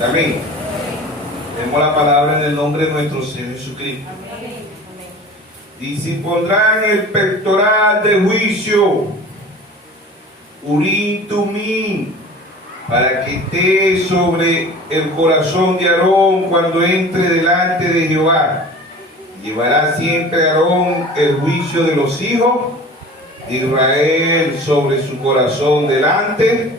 Amén. Leemos la palabra en el nombre de nuestro Señor Jesucristo. Dice: pondrán el pectoral de juicio, Urim Tumim, para que esté sobre el corazón de Aarón cuando entre delante de Jehová. Llevará siempre Aarón el juicio de los hijos de Israel sobre su corazón delante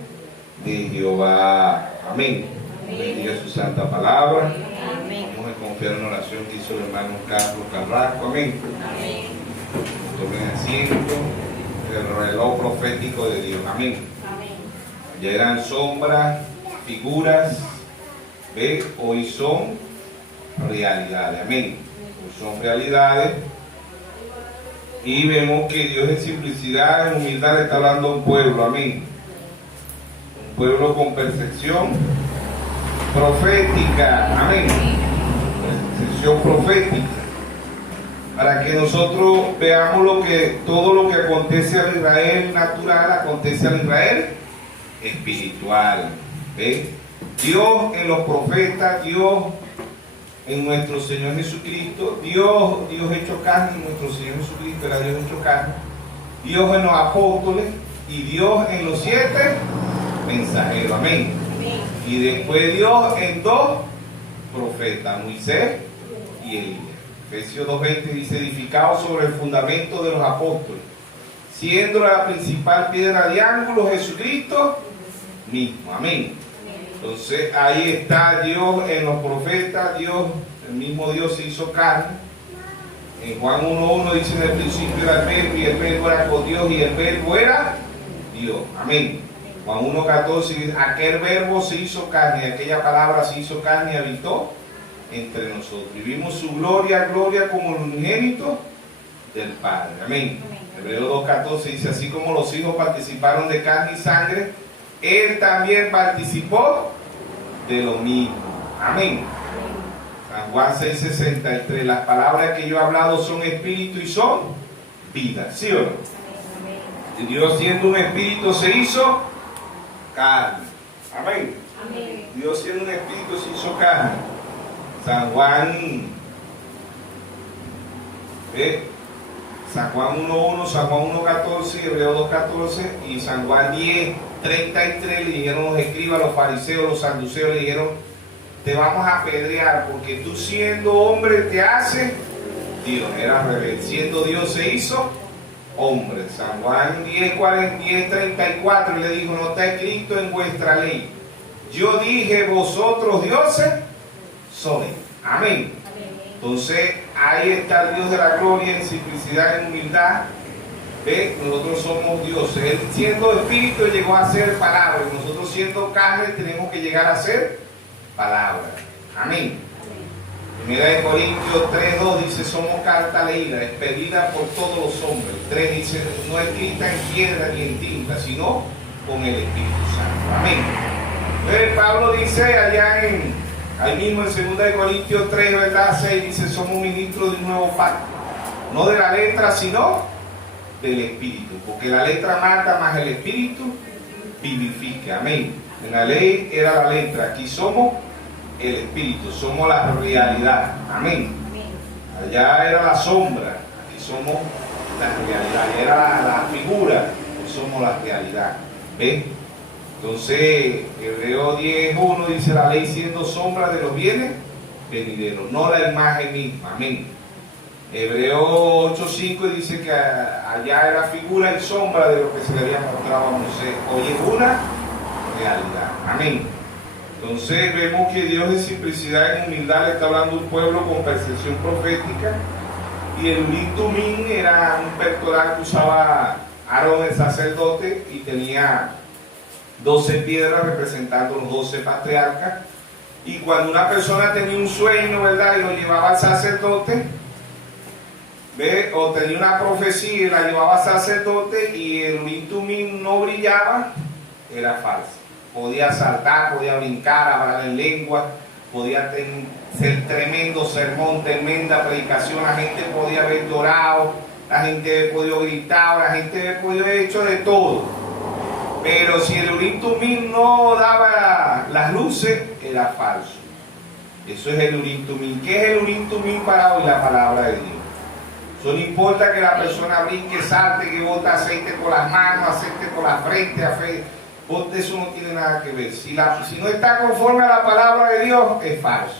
de Jehová. Amén. Bendiga su santa palabra. Amén. Vamos a confiar en la oración que hizo el hermano Carlos Carrasco. Amén. Amén. Tomen asiento. El reloj profético de Dios. Amén. Amén. Ya eran sombras, figuras, ¿ve? Hoy son realidades. Amén. Hoy son realidades. Y vemos que Dios en simplicidad, en humildad le está hablando a un pueblo. Amén. Un pueblo con percepción profética. Amén. Percepción profética. Para que nosotros veamos todo lo que acontece al Israel natural, acontece al Israel espiritual. ¿Ve? Dios en los profetas, Dios en nuestro Señor Jesucristo, Dios hecho carne, nuestro Señor Jesucristo era Dios hecho carne, Dios en los apóstoles y Dios en los 7 mensajeros. Amén. Y después Dios en 2 profetas, Moisés y Elías. Efesios 2:20 dice: edificado sobre el fundamento de los apóstoles, siendo la principal piedra de ángulo Jesucristo mismo. Amén. Entonces ahí está Dios en los profetas, Dios, el mismo Dios se hizo carne. En Juan 1:1 dice: en el principio era el verbo, y el verbo era con Dios, y el verbo era Dios. Amén. Juan 1:14 dice: aquel verbo se hizo carne, aquella palabra se hizo carne y habitó entre nosotros. Vivimos su gloria, gloria como el unigénito del Padre. Amén. Hebreos 2:14 dice: así como los hijos participaron de carne y sangre, Él también participó de lo mismo. Amén. San Juan 6:63: las palabras que yo he hablado son espíritu y son vida. ¿Sí o no? Y Dios, siendo un espíritu, se hizo carne. Amén. Dios, siendo un espíritu, se hizo carne. San Juan, San Juan 1:1, San Juan 1:14, Hebreos 2:14 y San Juan 10:33 le dijeron los escribas, los fariseos, los saduceos, le dijeron: te vamos a apedrear porque tú, siendo hombre, te haces Dios. Era rebelde. Siendo Dios, se hizo hombre. San Juan 10:34 le dijo: no está escrito en vuestra ley, yo dije, vosotros dioses sois. Amén. Entonces ahí está el Dios de la gloria en simplicidad, en humildad. ¿Ve? Nosotros somos dioses. Él, siendo espíritu, llegó a ser palabra. Nosotros, siendo carne, tenemos que llegar a ser palabra. Amén. Primera de Corintios 3:2 dice: somos carta leída, expedida por todos los hombres. 3 dice: no escrita en piedra ni en tinta, sino con el Espíritu Santo. Amén. Entonces Pablo dice allá ahí mismo en 2 de Corintios 3, ¿verdad? 6 dice: somos ministros de un nuevo pacto, no de la letra, sino del Espíritu, porque la letra mata, más el Espíritu vivifica. Amén. En la ley era la letra, aquí somos el Espíritu, somos la realidad. Amén. Allá era la sombra, aquí somos la realidad. Era la figura, aquí somos la realidad. ¿Ven? Entonces, Hebreos 10:1 dice: la ley siendo sombra de los bienes venideros, no la imagen misma. Amén. Hebreos 8:5 dice que allá era figura y sombra de lo que se le había mostrado a Moisés. Hoy es una realidad. Amén. Entonces vemos que Dios en simplicidad, en humildad, le está hablando a un pueblo con percepción profética. Y el Urim Tumim era un pectoral que usaba Aarón el sacerdote y tenía 12 piedras representando los 12 patriarcas. Y cuando una persona tenía un sueño, ¿verdad?, y lo llevaba al sacerdote, ¿ve?, o tenía una profecía y la llevaba al sacerdote y el Urim Tumim no brillaba, era falso. Podía saltar, podía brincar, hablar en lengua, podía ser tremendo sermón, tremenda predicación, la gente podía haber llorado, la gente podía gritar, la gente podía haber hecho de todo. Pero si el Urim Tumim no daba las luces, era falso. Eso es el Urim Tumim. ¿Qué es el Urim Tumim para hoy? La palabra de Dios. Eso no importa que la persona brinque, salte, que bote aceite por las manos, aceite por la frente, eso no tiene nada que ver. Si no está conforme a la palabra de Dios, es falso.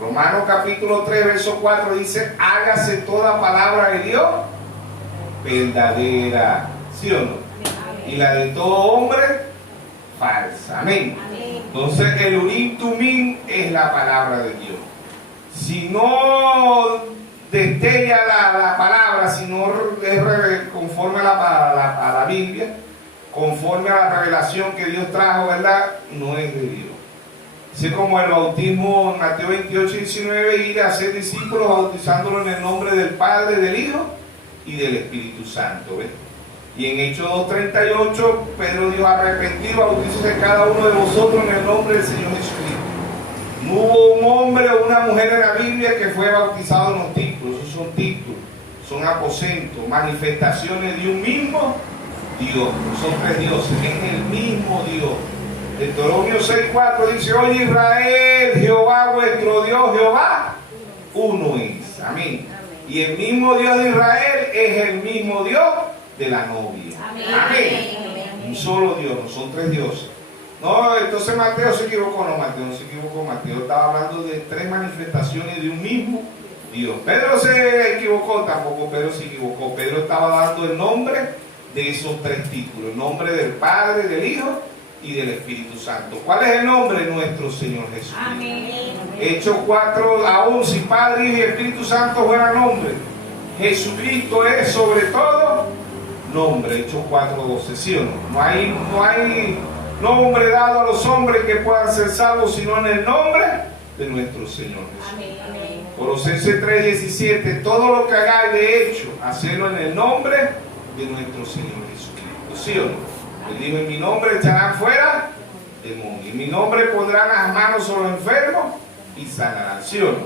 Romanos capítulo 3, verso 4 dice: hágase toda palabra de Dios verdadera, ¿sí o no? Y la de todo hombre, falsa. Amén. Entonces el Urim Tumim es la palabra de Dios. Si no destella la palabra, si no es conforme a la Biblia, conforme a la revelación que Dios trajo, ¿verdad? No es de Dios. Así como el bautismo en Mateo 28, 19, ir a ser discípulos bautizándolo en el nombre del Padre, del Hijo y del Espíritu Santo, ¿ves? Y en Hechos 2:38, Pedro dijo: arrepentido, bautícese cada uno de vosotros en el nombre del Señor Jesucristo. No hubo un hombre o una mujer en la Biblia que fue bautizado en los títulos. Esos son títulos, son aposentos, manifestaciones de un mismo Dios. Son tres dioses, es el mismo Dios. Deuteronomio 6:4 dice: oye Israel, Jehová vuestro Dios, Jehová, uno es. Amén. Y el mismo Dios de Israel es el mismo Dios de la novia. Amén. Un solo Dios, no son tres dioses. No, entonces Mateo se equivocó. No, Mateo no se equivocó. Mateo estaba hablando de tres manifestaciones de un mismo Dios. Pedro se equivocó, tampoco Pedro se equivocó. Pedro estaba dando el nombre de esos tres títulos: el nombre del Padre, del Hijo y del Espíritu Santo. ¿Cuál es el nombre? Nuestro Señor Jesucristo. Amén. Hechos 4, aún si Padre, Hijo y Espíritu Santo fuera nombre, Jesucristo es sobre todo nombre. Hechos 4:12, ¿sí o no? No hay nombre dado a los hombres que puedan ser salvos sino en el nombre de nuestro Señor Jesús. Amén. Colosenses 3:17, todo lo que hagáis de hecho, hacedlo en el nombre de nuestro Señor Jesucristo, ¿sí o no? Él dijo: en mi nombre echarán fuera demonios, en mi nombre pondrán las manos sobre los enfermos y sanarán, ¿sí o no?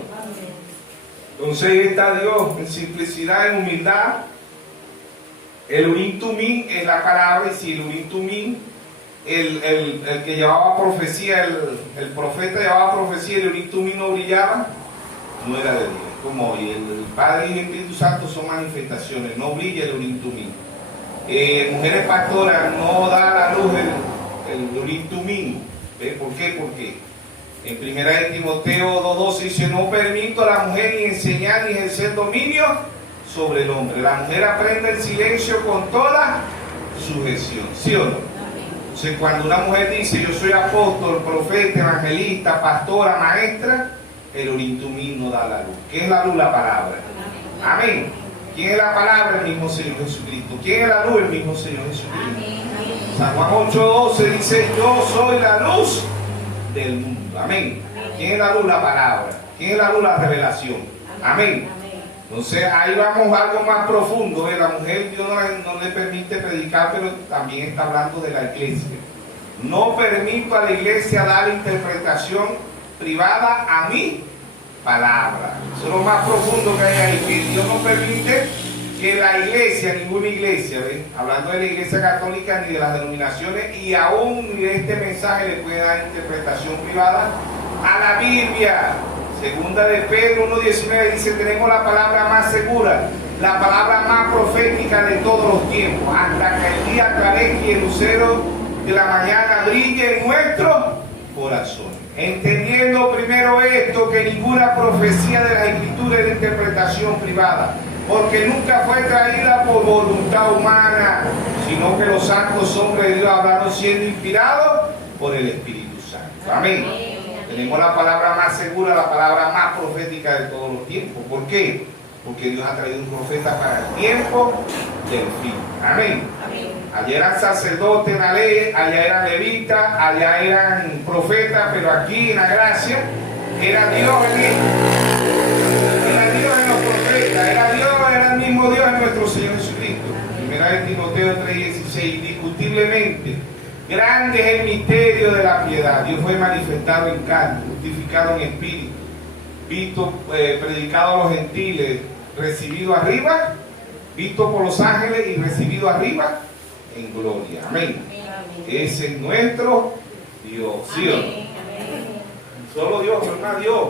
Entonces ahí está Dios en simplicidad, en humildad. El Urim Tumim es la palabra, y si el Urim Tumim, el que llevaba profecía, el profeta llevaba profecía, el Urim Tumim no brillaba, no era de Dios. Como hoy, el Padre y el Espíritu Santo son manifestaciones, no brilla el Urim Tumim. Mujeres pastoras, no da a la luz el Urim Tumim. ¿Ves? ¿Por qué? Porque en 1 Timoteo 2:12 dice: no permito a la mujer ni enseñar ni ejercer dominio sobre el hombre. La mujer aprende el silencio con toda sujeción, ¿sí o no? Entonces, cuando una mujer dice: yo soy apóstol, profeta, evangelista, pastora, maestra, el Urim Tumim no da la luz. ¿Qué es la luz? La palabra. Amén. ¿Quién es la palabra? El mismo Señor Jesucristo. ¿Quién es la luz? El mismo Señor Jesucristo. San Juan 8:12 dice: yo soy la luz del mundo. Amén. ¿Quién es la luz? La palabra. ¿Quién es la luz? La revelación. Amén. Entonces ahí vamos a algo más profundo. La mujer, Dios no le permite predicar, pero también está hablando de la iglesia. No permito a la iglesia dar interpretación privada a mi palabra. Eso es lo más profundo que hay ahí, que Dios no permite que la iglesia, ninguna iglesia, ¿ven? Hablando de la iglesia católica ni de las denominaciones, y aún ni de este mensaje le puede dar interpretación privada a la Biblia. Segunda de Pedro 1:19 dice: tenemos la palabra más segura, la palabra más profética de todos los tiempos, hasta que el día aclarezca y el lucero de la mañana brille en nuestros corazones. Entendiendo primero esto, que ninguna profecía de la Escritura es de interpretación privada, porque nunca fue traída por voluntad humana, sino que los santos hombres de Dios hablaron siendo inspirados por el Espíritu Santo. Amén. Tenemos la palabra más segura, la palabra más profética de todos los tiempos. ¿Por qué? Porque Dios ha traído un profeta para el tiempo del fin. Amén. Allá eran sacerdotes en la ley, allá eran levitas, allá eran profetas, pero aquí en la gracia era Dios en él. Era Dios en los profetas, era el mismo Dios en nuestro Señor Jesucristo. Primera de Timoteo 3:16, indiscutiblemente, grande es el misterio de la piedad. Dios fue manifestado en carne, justificado en espíritu, visto, predicado a los gentiles, recibido arriba, visto por los ángeles y recibido arriba en gloria. Amén. Ese es nuestro Dios. ¿Sí o no? Solo Dios, no es más Dios.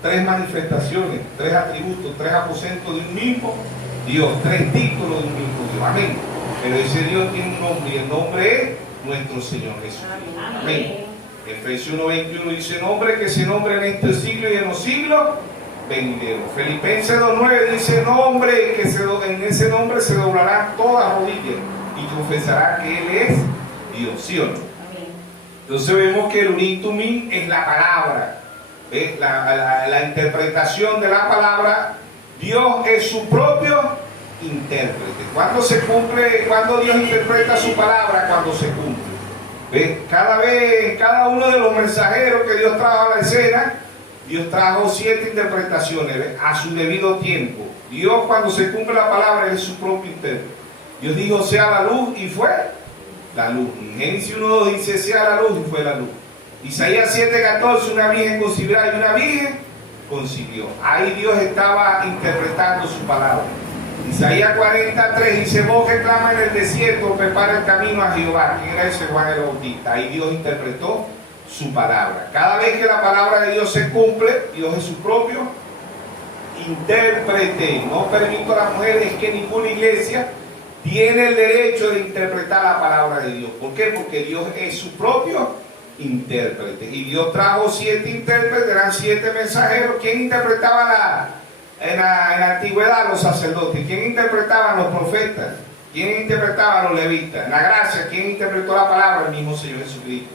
Tres manifestaciones, tres atributos, tres aposentos de un mismo Dios, tres títulos de un mismo Dios. Amén. Pero ese Dios tiene un nombre y el nombre es nuestro Señor Jesús. Amén. Efesios 1:21 dice: nombre que se nombre en este siglo y en los siglos venideros. Filipenses 2:9 dice: nombre que en ese nombre se doblarán todas rodillas y confesará que Él es Dios. ¿Sí o no? Entonces vemos que el Urim Tumim es la palabra, ¿ves? La interpretación de la palabra. Dios es su propio intérprete. ¿Cuándo se cumple? ¿Cuándo Dios interpreta su palabra? Cuando se cumple. ¿Ves? Cada vez, cada uno de los mensajeros que Dios trajo a la escena, Dios trajo 7 interpretaciones, ¿ves? A su debido tiempo. Dios, cuando se cumple la palabra, es su propio intérprete. Dios dijo: sea la luz, y fue la luz. En Génesis 1:2 dice: sea la luz, y fue la luz. Isaías 7:14, una virgen concebirá y una virgen concibió. Ahí Dios estaba interpretando su palabra. Isaías 40:3 dice: voz que clama en el desierto, prepara el camino a Jehová. ¿Quién era ese? Juan el Bautista. Ahí Dios interpretó su palabra. Cada vez que la palabra de Dios se cumple, Dios es su propio intérprete. No permito a las mujeres que ninguna iglesia tiene el derecho de interpretar la palabra de Dios. ¿Por qué? Porque Dios es su propio intérprete. Y Dios trajo 7 intérpretes, eran 7 mensajeros. ¿Quién interpretaba en la antigüedad? Los sacerdotes. ¿Quién interpretaban? Los profetas. ¿Quién interpretaba? Los levitas. En la gracia, ¿quién interpretó la palabra? El mismo Señor Jesucristo.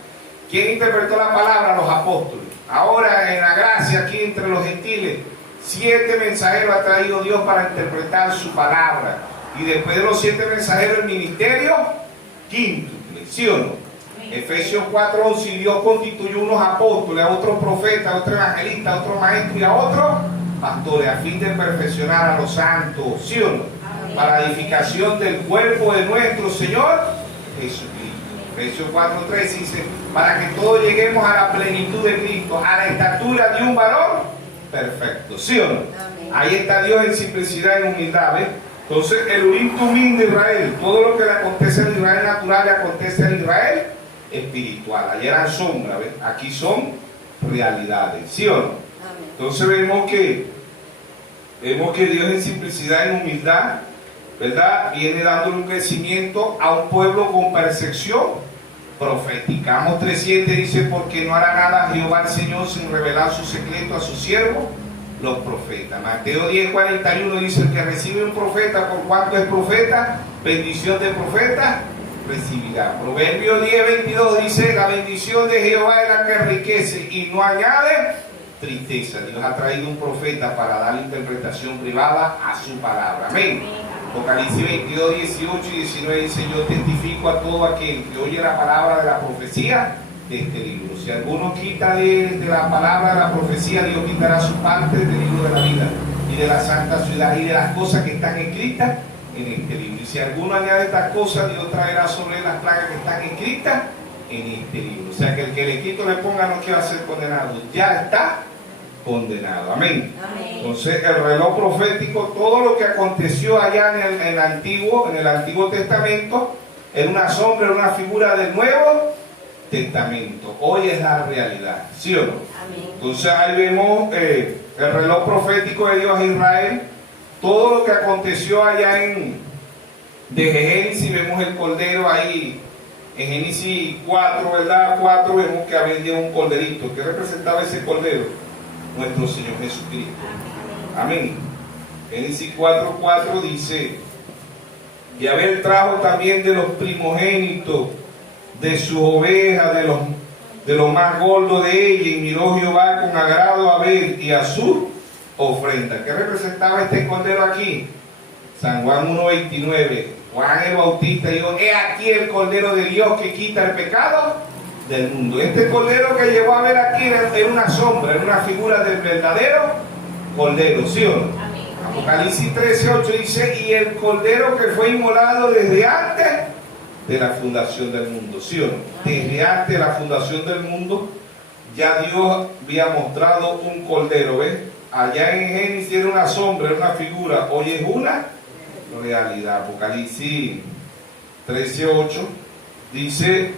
¿Quién interpretó la palabra? Los apóstoles. Ahora en la gracia, aquí entre los gentiles, 7 mensajeros ha traído Dios para interpretar su palabra. Y después de los 7 mensajeros, el ministerio quíntuple. ¿Sí o no? Efesios 4:11, y Dios constituyó unos apóstoles, a otros profetas, a otros evangelistas, a otros maestros y a otros pastores, a fin de perfeccionar a los santos. ¿Sí o no? Para la edificación del cuerpo de nuestro Señor Jesucristo. Efesios 4:13 dice: para que todos lleguemos a la plenitud de Cristo, a la estatura de un varón perfecto. ¿Sí o no? Ahí está Dios en simplicidad y en humildad, ¿ves? Entonces el Urim Tumim de Israel, todo lo que le acontece a Israel natural le acontece a Israel espiritual. Allá eran sombras, ¿ves? Aquí son realidades. ¿Sí o no? Entonces vemos que Dios en simplicidad y en humildad, ¿verdad?, viene dándole un crecimiento a un pueblo con percepción profética. Amos 3:7 dice: porque no hará nada Jehová el Señor sin revelar su secreto a sus siervos los profetas. Mateo 10:41 dice: el que recibe un profeta, por cuanto es profeta, bendición de profeta recibirá. Proverbios 10:22 dice: la bendición de Jehová es la que enriquece y no añade tristeza. Dios ha traído un profeta para dar interpretación privada a su palabra. Amén. Apocalipsis 22:18 y 19 dice: yo testifico a todo aquel que oye la palabra de la profecía de este libro. Si alguno quita de la palabra de la profecía, Dios quitará su parte del libro de la vida y de la santa ciudad y de las cosas que están escritas en este libro. Y si alguno añade estas cosas, Dios traerá sobre él las plagas que están escritas en este libro. O sea que el que le quito le ponga no quiera ser condenado, ya está condenado. Amén. Entonces el reloj profético, todo lo que aconteció allá en el Antiguo Testamento, era una sombra, era una figura del Nuevo Testamento. Hoy es la realidad. ¿Sí o no? Amén. Entonces ahí vemos el reloj profético de Dios a Israel. Todo lo que aconteció allá de Génesis, vemos el cordero ahí en Génesis 4, ¿verdad? 4 vemos que había un corderito. ¿Qué representaba ese cordero? Nuestro Señor Jesucristo. Amén. Génesis 4:4 dice: y Abel trajo también de los primogénitos de sus ovejas, de lo más gordo de ella, y miró Jehová con agrado a Abel y a su ofrenda. ¿Qué representaba este cordero aquí? San Juan 1:29. Juan el Bautista dijo: he aquí el cordero de Dios que quita el pecado del mundo. Este cordero que llegó a ver aquí era una sombra, era una figura del verdadero cordero. ¿Sí o no? Amén. Apocalipsis 13:8 dice: y el cordero que fue inmolado desde antes de la fundación del mundo. ¿Sí o no? Desde antes de la fundación del mundo ya Dios había mostrado un cordero. ¿Ves? Allá en Génesis era una sombra, era una figura, hoy es una realidad. Apocalipsis 13:8 dice: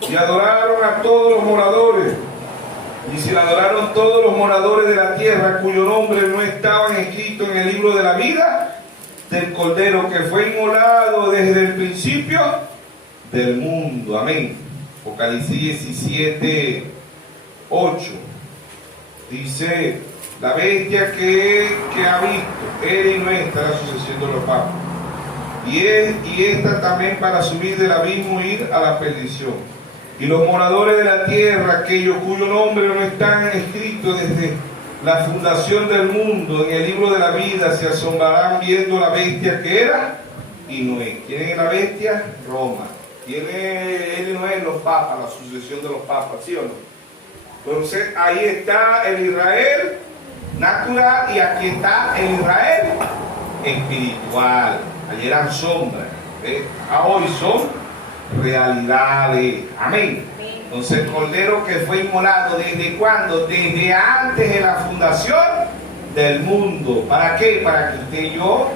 Y adoraron a todos los moradores. Y se adoraron todos los moradores de la tierra, cuyo nombre no estaban escritos en el libro de la vida del Cordero, que fue inmolado desde el principio del mundo. Amén. Apocalipsis 17, 8. Dice: la bestia que ha visto, era y no está la sucesión de los papas. Y esta también para subir del abismo e ir a la perdición. Y los moradores de la tierra, aquellos cuyo nombre no están escritos desde la fundación del mundo en el libro de la vida, se asombrarán viendo la bestia que era y no es. ¿Quién es la bestia? Roma. ¿Quién es él y no es? Los papas, la sucesión de los papas, ¿sí o no? Entonces ahí está el Israel natural y aquí está el Israel espiritual. Ayer eran sombras, hoy son realidades. Amén. Entonces el Cordero que fue inmolado, ¿desde cuándo? Desde antes de la fundación del mundo. ¿Para qué? Para que usted y yo,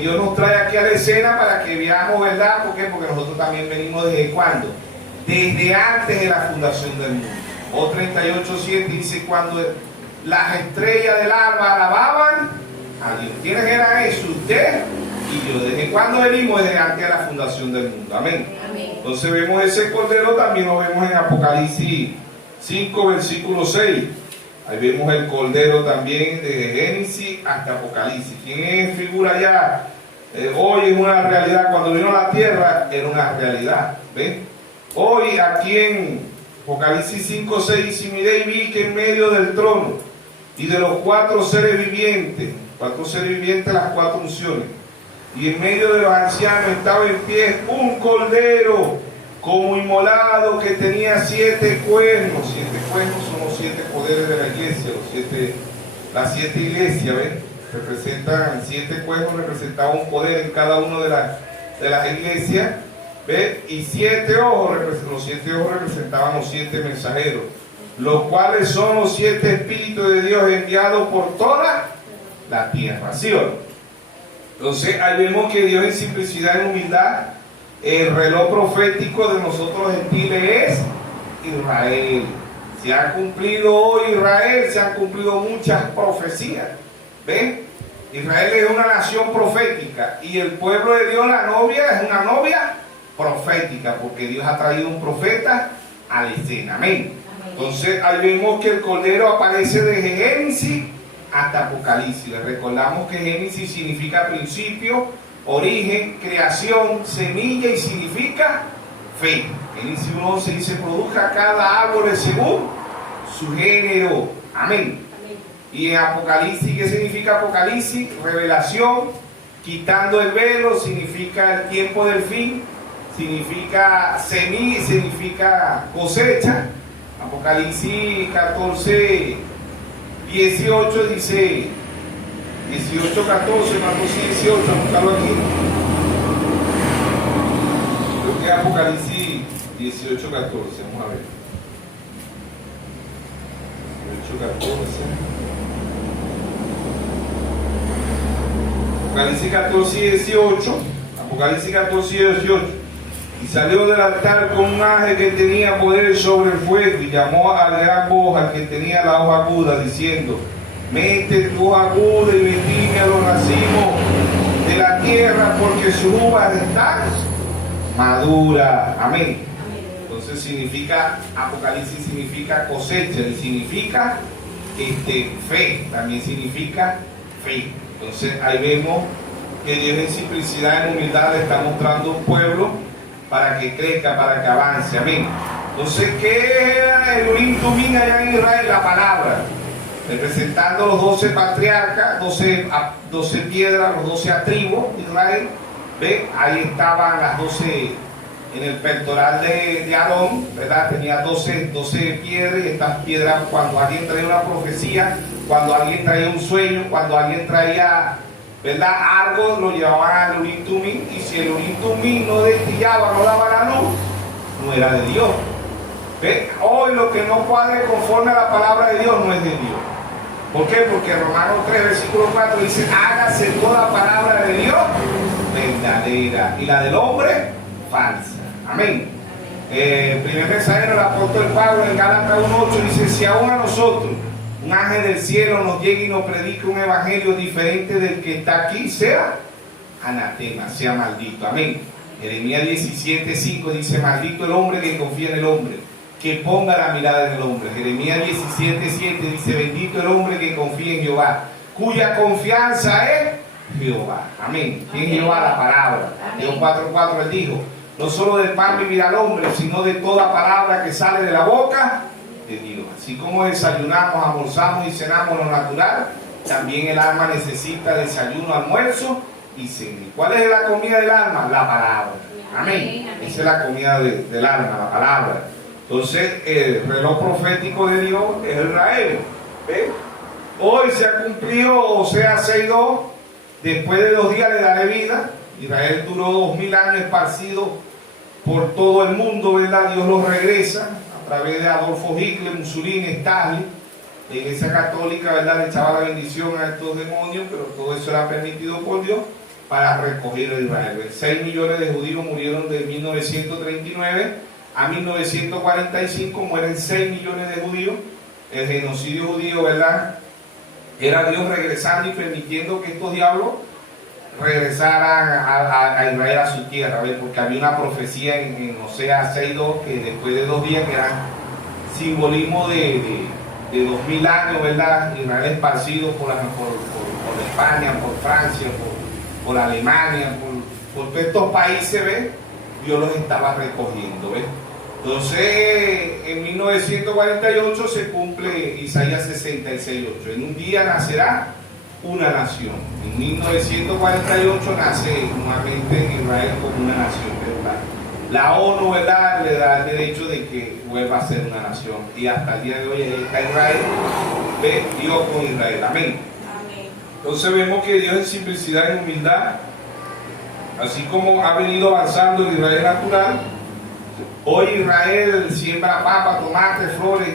Dios nos trae aquí a la escena para que veamos, ¿verdad? ¿Por qué? Porque nosotros también venimos ¿desde cuándo? Desde antes de la fundación del mundo. O 38:7 dice: cuando las estrellas del alba alababan a Dios. ¿Quiénes eran eso? Usted y yo. ¿Desde cuándo venimos? Desde antes de la fundación del mundo. Amén. Amén. Entonces vemos ese Cordero, también lo vemos en Apocalipsis 5, versículo 6. Ahí vemos el Cordero también desde Génesis hasta Apocalipsis. ¿Quién es figura ya? Hoy es una realidad. Cuando vino a la tierra era una realidad. ¿Ven? Hoy aquí en Apocalipsis 5, 6 dice: miré y vi que en medio del trono y de los cuatro seres vivientes, las cuatro unciones, y en medio de los ancianos estaba en pie un Cordero como inmolado, que tenía 7 cuernos. 7 cuernos son los 7 poderes de la iglesia, las 7 iglesias, ¿ven? Representan 7 cuernos, representaban un poder en cada una de las iglesias, ¿ven? Y 7 ojos, los 7 ojos representaban los 7 mensajeros, los cuales son los 7 espíritus de Dios enviados por toda la tierra. ¿Sí o no? Entonces ahí vemos que Dios en simplicidad, en humildad, el reloj profético de nosotros los gentiles es Israel. Se ha cumplido hoy Israel, se han cumplido muchas profecías. ¿Ven? Israel es una nación profética y el pueblo de Dios, la novia, es una novia profética, porque Dios ha traído un profeta a la escena. Amén. Entonces ahí vemos que el Cordero aparece desde Génesis hasta Apocalipsis. Les recordamos que Génesis significa principio, origen, creación, semilla y significa fe. Génesis 1:11 dice: produzca cada árbol según su género. Amén. Y en Apocalipsis, ¿qué significa Apocalipsis? Revelación, quitando el velo, significa el tiempo del fin, significa semilla, significa cosecha. Apocalipsis 14, 18 dice, 18, 14, Marcos 18, buscarlo aquí. Creo que es Apocalipsis 18, 14, vamos a ver. 18, 14. Apocalipsis 14 y 18. Apocalipsis 14 y 18. Y salió del altar con un ángel que tenía poder sobre el fuego, y llamó a gran voz al que tenía la hoja aguda, diciendo: mete tu hoja aguda y vendime a los racimos de la tierra, porque sus uvas están maduras. Amén. Entonces significa, Apocalipsis significa cosecha, y significa fe, también significa fe. Entonces ahí vemos que Dios en simplicidad, en humildad, le está mostrando un pueblo para que crezca, para que avance. Amén. Entonces, ¿qué era el Urim Tumim allá en Israel? La palabra, representando los 12 patriarcas, 12 piedras, los 12 atribos de Israel. ¿Ve? Ahí estaban las 12 en el pectoral de Aarón, ¿verdad? Tenía 12 piedras, y estas piedras, cuando alguien traía una profecía, cuando alguien traía un sueño, cuando alguien traía, ¿verdad?, algo, lo llevaban al Urim Tumim, y si el Urim Tumim no destillaba, no daba la luz, no era de Dios. ¿Ve? Hoy lo que no cuadre conforme a la palabra de Dios no es de Dios. ¿Por qué? Porque Romanos 3, versículo 4 dice: hágase toda palabra de Dios verdadera, y la del hombre falsa. Amén. Primer mensajero, el apóstol Pablo en Gálatas 1:8 dice: si aún a nosotros un ángel del cielo nos llega y nos predica un evangelio diferente del que está aquí, sea anatema, sea maldito. Amén. Jeremías 17:5 dice: maldito el hombre que confía en el hombre, que ponga la mirada en el hombre. Jeremías 17:7 dice: bendito el hombre que confía en Jehová, cuya confianza es Jehová. Amén. ¿Quién es Jehová? La palabra. Dios 4:4 él dijo: no solo del pan vivirá el hombre, sino de toda palabra que sale de la boca de Dios. Así como desayunamos, almorzamos y cenamos lo natural, también el alma necesita desayuno, almuerzo y cena. ¿Cuál es la comida del alma? La palabra. Amén. Esa es la comida del alma, la palabra. Entonces, el reloj profético de Dios es Israel. ¿Ve? Hoy se ha cumplido Oseas 6:2. Después de 2 días le daré vida. Israel duró 2000 años esparcido por todo el mundo, ¿verdad? Dios los regresa a través de Adolfo Hitler, Mussolini, Stalin. La Iglesia Católica, ¿verdad?, le echaba la bendición a estos demonios, pero todo eso era permitido por Dios para recoger a Israel. 6 millones de judíos murieron de 1939 a 1945, mueren 6 millones de judíos. El genocidio judío, ¿verdad?, era Dios regresando y permitiendo que estos diablos regresaran a Israel a su tierra, ¿ves? Porque había una profecía en Oseas 6:2 que después de 2 días, que eran simbolismo de 2000 años, ¿verdad?, Israel esparcido por España, por Francia, por Alemania, por todos estos países, ¿ves? Dios los estaba recogiendo, ¿ves? Entonces, en 1948 se cumple Isaías 66:8. En un día nacerá una nación. En 1948 nace nuevamente Israel como una nación, ¿verdad? La ONU, ¿verdad?, le da el derecho de que vuelva a ser una nación. Y hasta el día de hoy está Israel, ¿ve? Dios con Israel. Amén. Amén. Entonces vemos que Dios en simplicidad y en humildad, así como ha venido avanzando en Israel natural, hoy Israel siembra papa, tomate, flores,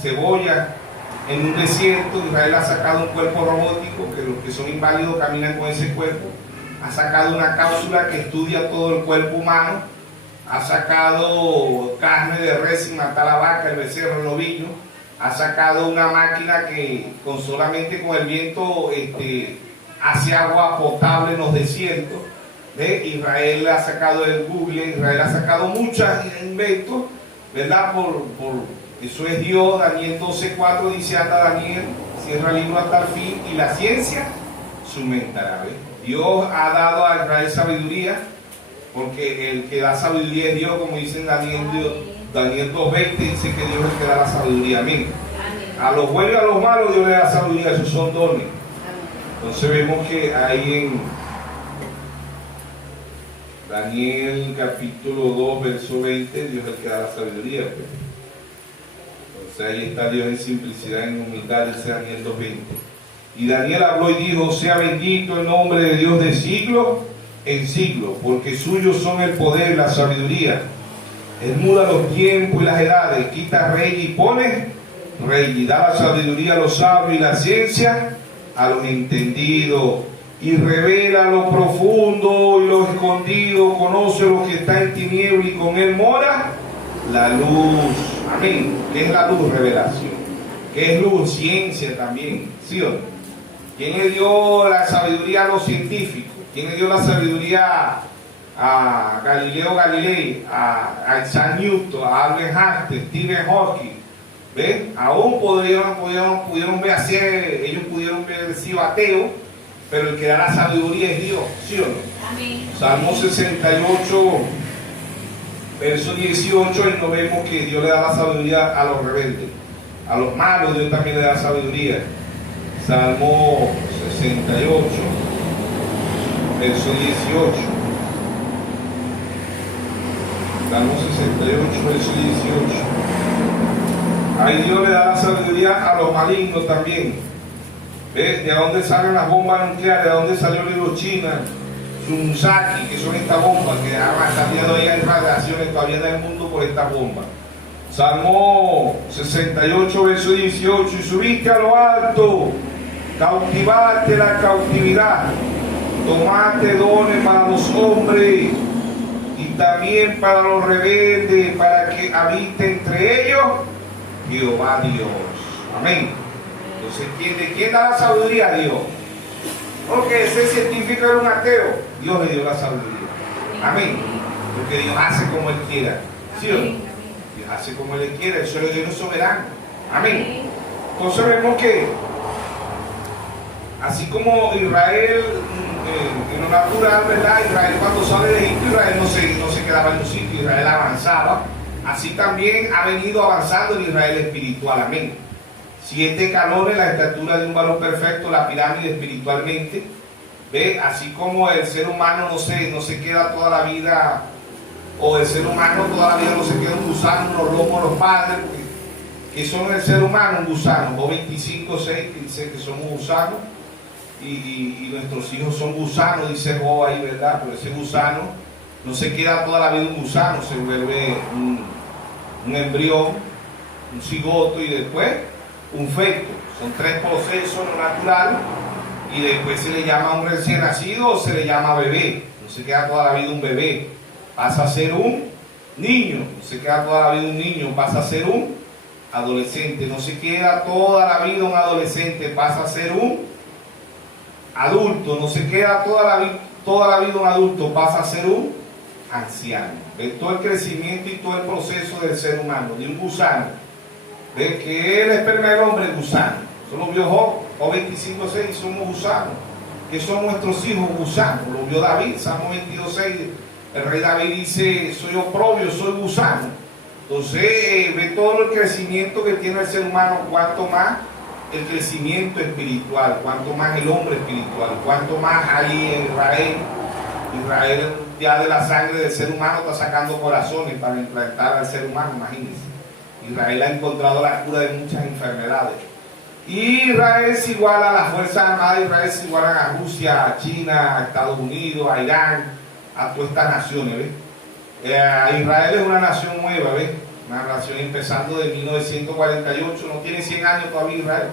cebolla en un desierto. Israel ha sacado un cuerpo robótico, que los que son inválidos caminan con ese cuerpo. Ha sacado una cápsula que estudia todo el cuerpo humano. Ha sacado carne de res sin matar la vaca, el becerro, el novillo. Ha sacado una máquina que solamente con el viento hace agua potable en los desiertos. Israel ha sacado el Google, Israel ha sacado muchos inventos, ¿verdad? Eso es Dios. Daniel 12:4 dice: anda Daniel, cierra el libro hasta el fin y la ciencia sumentará. ¿Ves? Dios ha dado a Israel sabiduría, porque el que da sabiduría es Dios, como dice en Daniel 2:20, dice que Dios es el que da la sabiduría. Amén. A los buenos y a los malos Dios le da sabiduría, esos son dones. Entonces vemos que ahí en Daniel capítulo 2 verso 20, Dios es el que da la sabiduría, pues. Entonces ahí está Dios en simplicidad, en humildad, dice Daniel 2:20. Y Daniel habló y dijo: sea bendito el nombre de Dios de siglo en siglo, porque suyos son el poder y la sabiduría. Él muda los tiempos y las edades, quita rey y pone rey, y da la sabiduría a los sabios y la ciencia a los entendidos, y revela lo profundo y lo escondido, conoce lo que está en tiniebla, y con él mora la luz. Amén. ¿Qué es la luz? Revelación. ¿Qué es luz? Ciencia también, ¿sí o no? ¿Quién le dio la sabiduría a los científicos? ¿Quién le dio la sabiduría a Galileo Galilei, a Isaac Newton, a Albert Einstein, Stephen Hawking? ¿Ven? Aún pudieron ver así, ellos pudieron ver sido ateo, pero el que da la sabiduría es Dios, ¿sí o no? Amén. Salmo 68, verso 18, y nos vemos que Dios le da la sabiduría a los rebeldes. A los malos Dios también le da sabiduría. Salmo 68, verso 18. Salmo 68, verso 18. Ahí Dios le da la sabiduría a los malignos también. ¿Ves? ¿De dónde salen las bombas nucleares? ¿De dónde salió el Hiroshima? Tsunami, que son estas bombas, que hasta el día de hoy hay radiaciones todavía en el mundo por estas bombas. Salmo 68, verso 18. Y subiste a lo alto, cautivaste la cautividad, tomaste dones para los hombres y también para los rebeldes, para que habite entre ellos Jehová Dios. Amén. Entonces, ¿de quién da la sabiduría? Dios. Porque ese científico era un ateo, Dios le dio la sabiduría. Amén. Porque Dios hace como Él quiera. ¿Sí o no? Dios hace como Él quiera, eso es Dios soberano. Amén. Entonces vemos que así como Israel en lo natural, ¿verdad? Israel cuando sale de Egipto, Israel no se quedaba en un sitio, Israel avanzaba. Así también ha venido avanzando el Israel espiritual. Amén. 7 escalones, la estatura de un varón perfecto, la pirámide espiritualmente. ¿Ve? Así como el ser humano no se queda toda la vida, o el ser humano toda la vida no se queda un gusano, los lomos, los padres, que son el ser humano un gusano. Job 25:6 que dice que somos gusanos y nuestros hijos son gusanos, dice Job ahí, ¿verdad? Pero ese gusano no se queda toda la vida un gusano, se vuelve un embrión, un cigoto y después un feto. Son 3 procesos en lo natural y después se le llama un recién nacido o se le llama bebé. No se queda toda la vida un bebé, pasa a ser un niño. No se queda toda la vida un niño, pasa a ser un adolescente. No se queda toda la vida un adolescente, pasa a ser un adulto. No se queda toda la vida un adulto, pasa a ser un anciano. ¿Ve? Todo el crecimiento y todo el proceso del ser humano, de un gusano. ¿Ve? Que el esperma del hombre es gusano. Eso lo vio Job 25:6, somos gusanos. Que son nuestros hijos gusanos. Lo vio David, Salmo 22:6. El rey David dice, soy oprobio, soy gusano. Entonces, ve todo el crecimiento que tiene el ser humano, cuanto más el crecimiento espiritual, cuanto más el hombre espiritual, cuanto más ahí en Israel ya de la sangre del ser humano está sacando corazones para implantar al ser humano, imagínense. Israel ha encontrado la cura de muchas enfermedades. Y Israel se iguala a las Fuerzas Armadas, Israel se igualan a Rusia, a China, a Estados Unidos, a Irán, a todas estas naciones, ¿ves? Israel es una nación nueva, ¿ves? Una nación empezando de 1948, no tiene 100 años todavía Israel.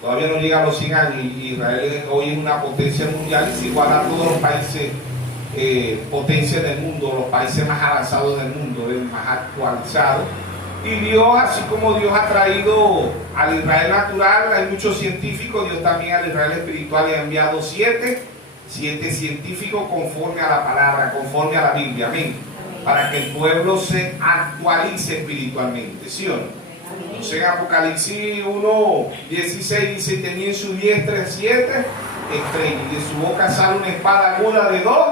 Todavía no llega a los 100 años y Israel hoy es una potencia mundial y se iguala a todos los países potencias del mundo, los países más avanzados del mundo, más actualizados. Y Dios, así como Dios ha traído al Israel natural, hay muchos científicos, Dios también al Israel espiritual le ha enviado 7 científicos conforme a la palabra, conforme a la Biblia, amén, para que el pueblo se actualice espiritualmente, ¿sí o no? Entonces en Apocalipsis 1:16 dice, tenía en su diestra 7 estrellas y de su boca sale una espada aguda de 2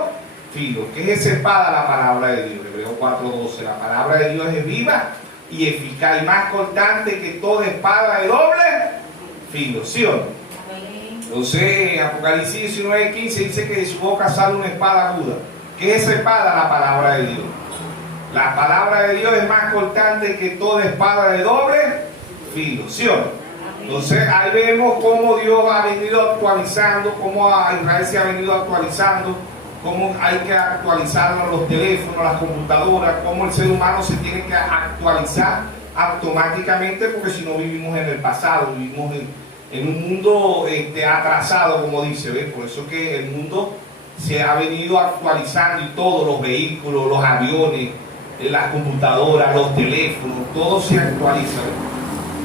filos. ¿Qué es esa espada? La palabra de Dios. Hebreos 4:12. La palabra de Dios es viva y eficaz y más cortante que toda espada de doble filo, ¿sí o no? Entonces Apocalipsis 19:15 dice que de su boca sale una espada aguda. ¿Qué es esa espada? La palabra de Dios. La palabra de Dios es más cortante que toda espada de doble filo, ¿sí o no? Entonces ahí vemos cómo Dios ha venido actualizando, cómo a Israel se ha venido actualizando, cómo hay que actualizar los teléfonos, las computadoras, cómo el ser humano se tiene que actualizar automáticamente, porque si no vivimos en el pasado, vivimos en un mundo atrasado, como dice, ¿ves? Por eso que el mundo se ha venido actualizando y todos los vehículos, los aviones, las computadoras, los teléfonos, todo se actualiza, ¿ves?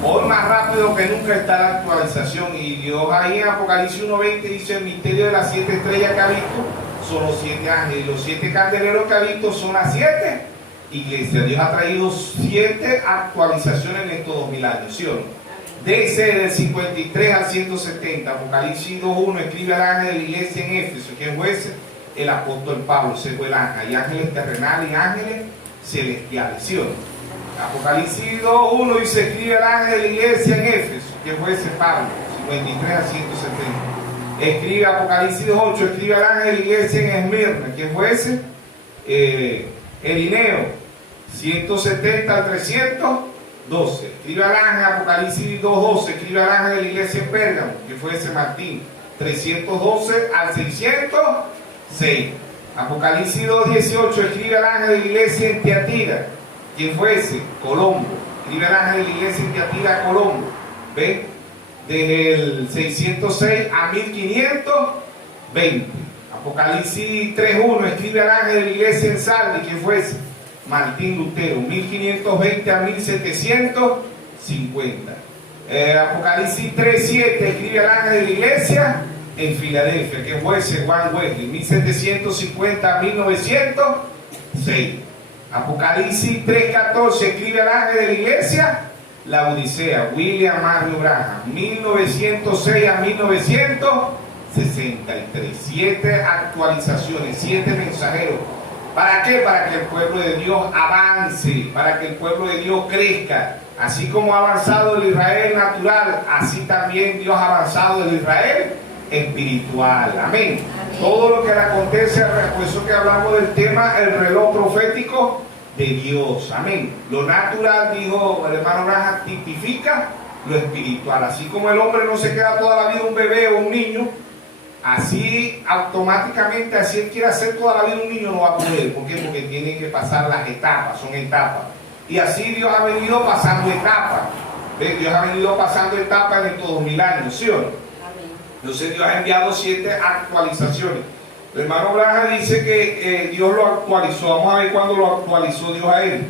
Hoy más rápido que nunca está la actualización y Dios ahí en Apocalipsis 1:20 dice el misterio de las 7 estrellas que ha visto son los 7 ángeles, los 7 candeleros que ha visto son las 7 iglesias. Dios ha traído 7 actualizaciones en estos 2000 años, ¿sí o no? Desde del 53 al 170, Apocalipsis 2:1 escribe al ángel de la iglesia en Éfeso, que fue el apóstol Pablo, ese fue el ángel, hay ángeles terrenales y ángeles celestiales, ¿sí o no? Apocalipsis 2:1 dice, escribe al ángel de la iglesia en Éfeso, que fue ese Pablo, 53 a 170. Escribe Apocalipsis 2:8, escribe al ángel de la iglesia en Esmirna, que fue ese Irineo, 170 al 312. Escribe al ángel, Apocalipsis 2:12, escribe al ángel de la iglesia en Pérgamo, que fue ese Martín, 312 al 606. Apocalipsis 2:18, escribe al ángel de la iglesia en Tiatira. ¿Quién fue ese? Colombo. Escribe al ángel de la iglesia en Tiatira, Colombo. ¿Ven? Desde el 606 a 1520. Apocalipsis 3.1, escribe al ángel de la iglesia en Sardes. ¿Quién fue ese? Martín Lutero, 1520 a 1750. Apocalipsis 3.7, escribe al ángel de la iglesia en Filadelfia. ¿Quién fue ese? Juan Wesley, 1750 a 1906. Apocalipsis 3.14, escribe al ángel de la iglesia la Odisea, William Mario Branham, 1906 a 1963. 7 actualizaciones, 7 mensajeros. ¿Para qué? Para que el pueblo de Dios avance, para que el pueblo de Dios crezca. Así como ha avanzado el Israel natural, así también Dios ha avanzado el Israel espiritual. Amén. Todo lo que le acontece, por eso que hablamos del tema, el reloj profético de Dios. Amén. Lo natural, dijo el hermano Branham, tipifica lo espiritual. Así como el hombre no se queda toda la vida un bebé o un niño, así automáticamente, así él quiere hacer toda la vida un niño, no va a poder. ¿Por qué? Porque tiene que pasar las etapas, son etapas. Y así Dios ha venido pasando etapas. ¿Ves? Dios ha venido pasando etapas en estos 2000 años, ¿sí o no? Entonces Dios ha enviado 7 actualizaciones. El hermano Branham dice que Dios lo actualizó. Vamos a ver cuándo lo actualizó Dios a él.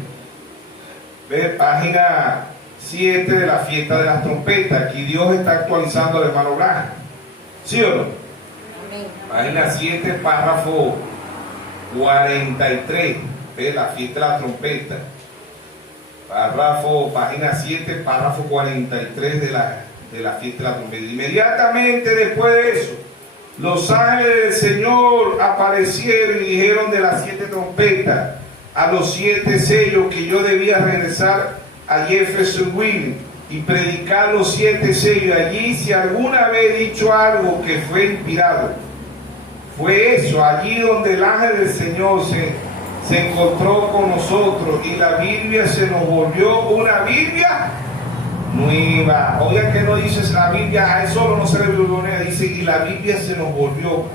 ¿Ves? Página 7 de la fiesta de las trompetas. Aquí Dios está actualizando al hermano Branham. ¿Sí o no? Amén. Página 7, párrafo 43. ¿Ves? La fiesta de las trompetas. Página 7, párrafo 43 de la fiesta de la trompeta. Inmediatamente después de eso, los ángeles del Señor aparecieron y dijeron de las 7 trompetas a los 7 sellos que yo debía regresar a Jeffersonville y predicar los 7 sellos allí. Si alguna vez he dicho algo que fue inspirado, fue eso, allí donde el ángel del Señor se encontró con nosotros y la Biblia se nos volvió una Biblia nueva. Oigan que no dice la Biblia, a eso solo no se le volvió, dice y la Biblia se nos volvió,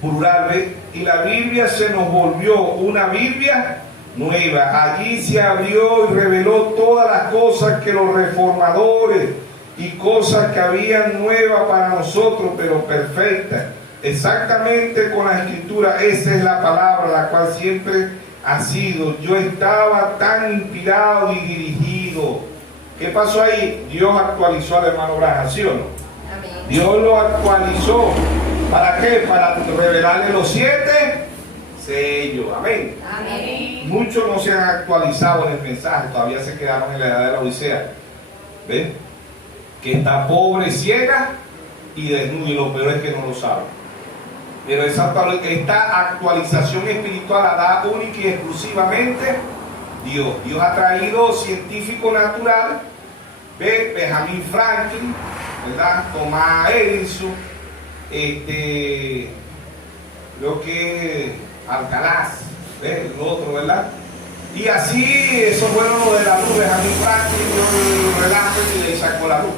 plural, ¿ves? Y la Biblia se nos volvió una Biblia nueva. Allí se abrió y reveló todas las cosas que los reformadores y cosas que habían nuevas para nosotros, pero perfectas, exactamente con la Escritura. Esa es la palabra, la cual siempre ha sido. Yo estaba tan inspirado y dirigido. ¿Qué pasó ahí? Dios actualizó al hermano Branham, ¿sí o no? Amén. Dios lo actualizó. ¿Para qué? Para revelarle los 7 sellos. Amén. Amén. Muchos no se han actualizado en el mensaje, todavía se quedaron en la edad de la Odisea. ¿Ven? Que está pobre, ciega y desnudo, y lo peor es que no lo saben. Pero esta actualización espiritual la da única y exclusivamente Dios. Dios ha traído científico natural, ¿ve? Benjamin Franklin, ¿verdad? Thomas Edison, lo que Alcalaz, ¿ve? El otro, ¿verdad? Y así, eso fueron lo de la luz. Benjamin Franklin dio el relámpago y le sacó la luz,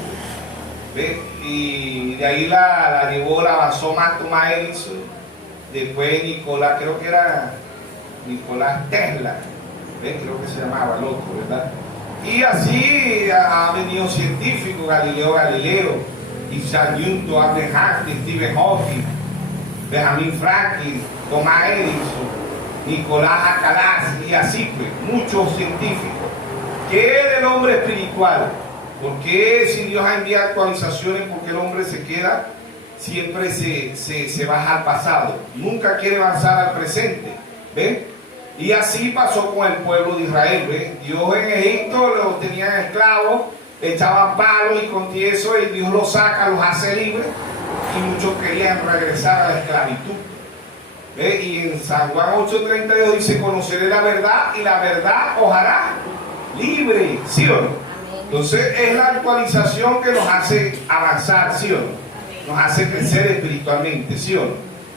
¿ve? Y de ahí la llevó, la avanzó más Thomas Edison, después Nicolás, creo que era Nicolás Tesla, ¿ves? Creo que se llamaba el otro, ¿verdad? Y así ha venido científicos, Galileo Galileo, Isaac Newton, Albert Einstein, Stephen Hawking, Benjamin Franklin, Thomas Edison, Nicolás Alcalaz, y así pues, muchos científicos. ¿Qué es el hombre espiritual? ¿Por qué si Dios ha enviado actualizaciones, por qué el hombre se queda, siempre se baja al pasado? Nunca quiere avanzar al presente, ¿ven? Y así pasó con el pueblo de Israel, ¿ven? Dios en Egipto los tenían esclavos, echaban palos y con eso y Dios los saca, los hace libres, y muchos querían regresar a la esclavitud. ¿Ven? Y en San Juan 8:32 dice, conoceré la verdad y la verdad os hará libre, ¿sí o no? Entonces es la actualización que nos hace avanzar, ¿sí o no? Nos hace crecer espiritualmente, ¿sí o no?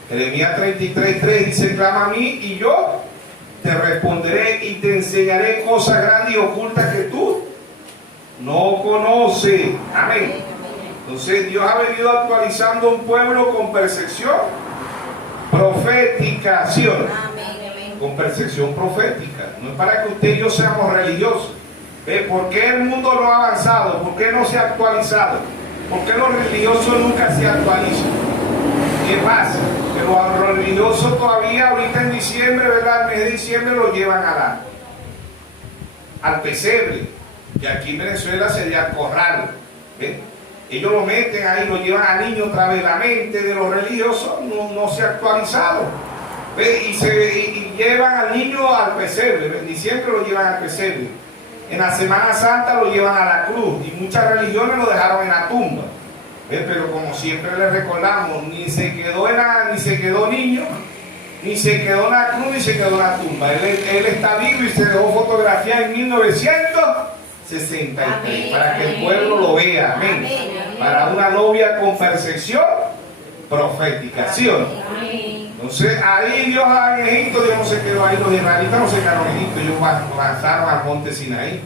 Jeremías 33:3 dice, clama a mí y yo te responderé y te enseñaré cosas grandes y ocultas que tú no conoces. Amén. Entonces Dios ha venido actualizando un pueblo con percepción profética, ¿sí o no? Con percepción profética. No es para que usted y yo seamos religiosos. ¿Por qué el mundo no ha avanzado? ¿Por qué no se ha actualizado? ¿Por qué los religiosos nunca se actualizan? ¿Qué pasa? Que los religiosos todavía ahorita en diciembre, ¿verdad? El mes de diciembre lo llevan al pesebre, que aquí en Venezuela sería corral. ¿Ven? Ellos lo meten ahí, lo llevan al niño otra vez. La mente de los religiosos no se ha actualizado. ¿Ven? Y llevan al niño al pesebre. En diciembre lo llevan al pesebre. En la Semana Santa lo llevan a la cruz. Y muchas religiones lo dejaron en la tumba. ¿Ven? Pero como siempre les recordamos, ni se quedó niño, ni se quedó en la cruz, ni se quedó en la tumba. Él está vivo y se dejó fotografiar en 1963 para que el pueblo lo vea. Amén. Para una novia con perfección profética, ¿sí o no? Entonces ahí Dios en Egipto, Dios no se quedó ahí, los israelitas no se quedaron en Egipto, ellos avanzaron al monte Sinaí,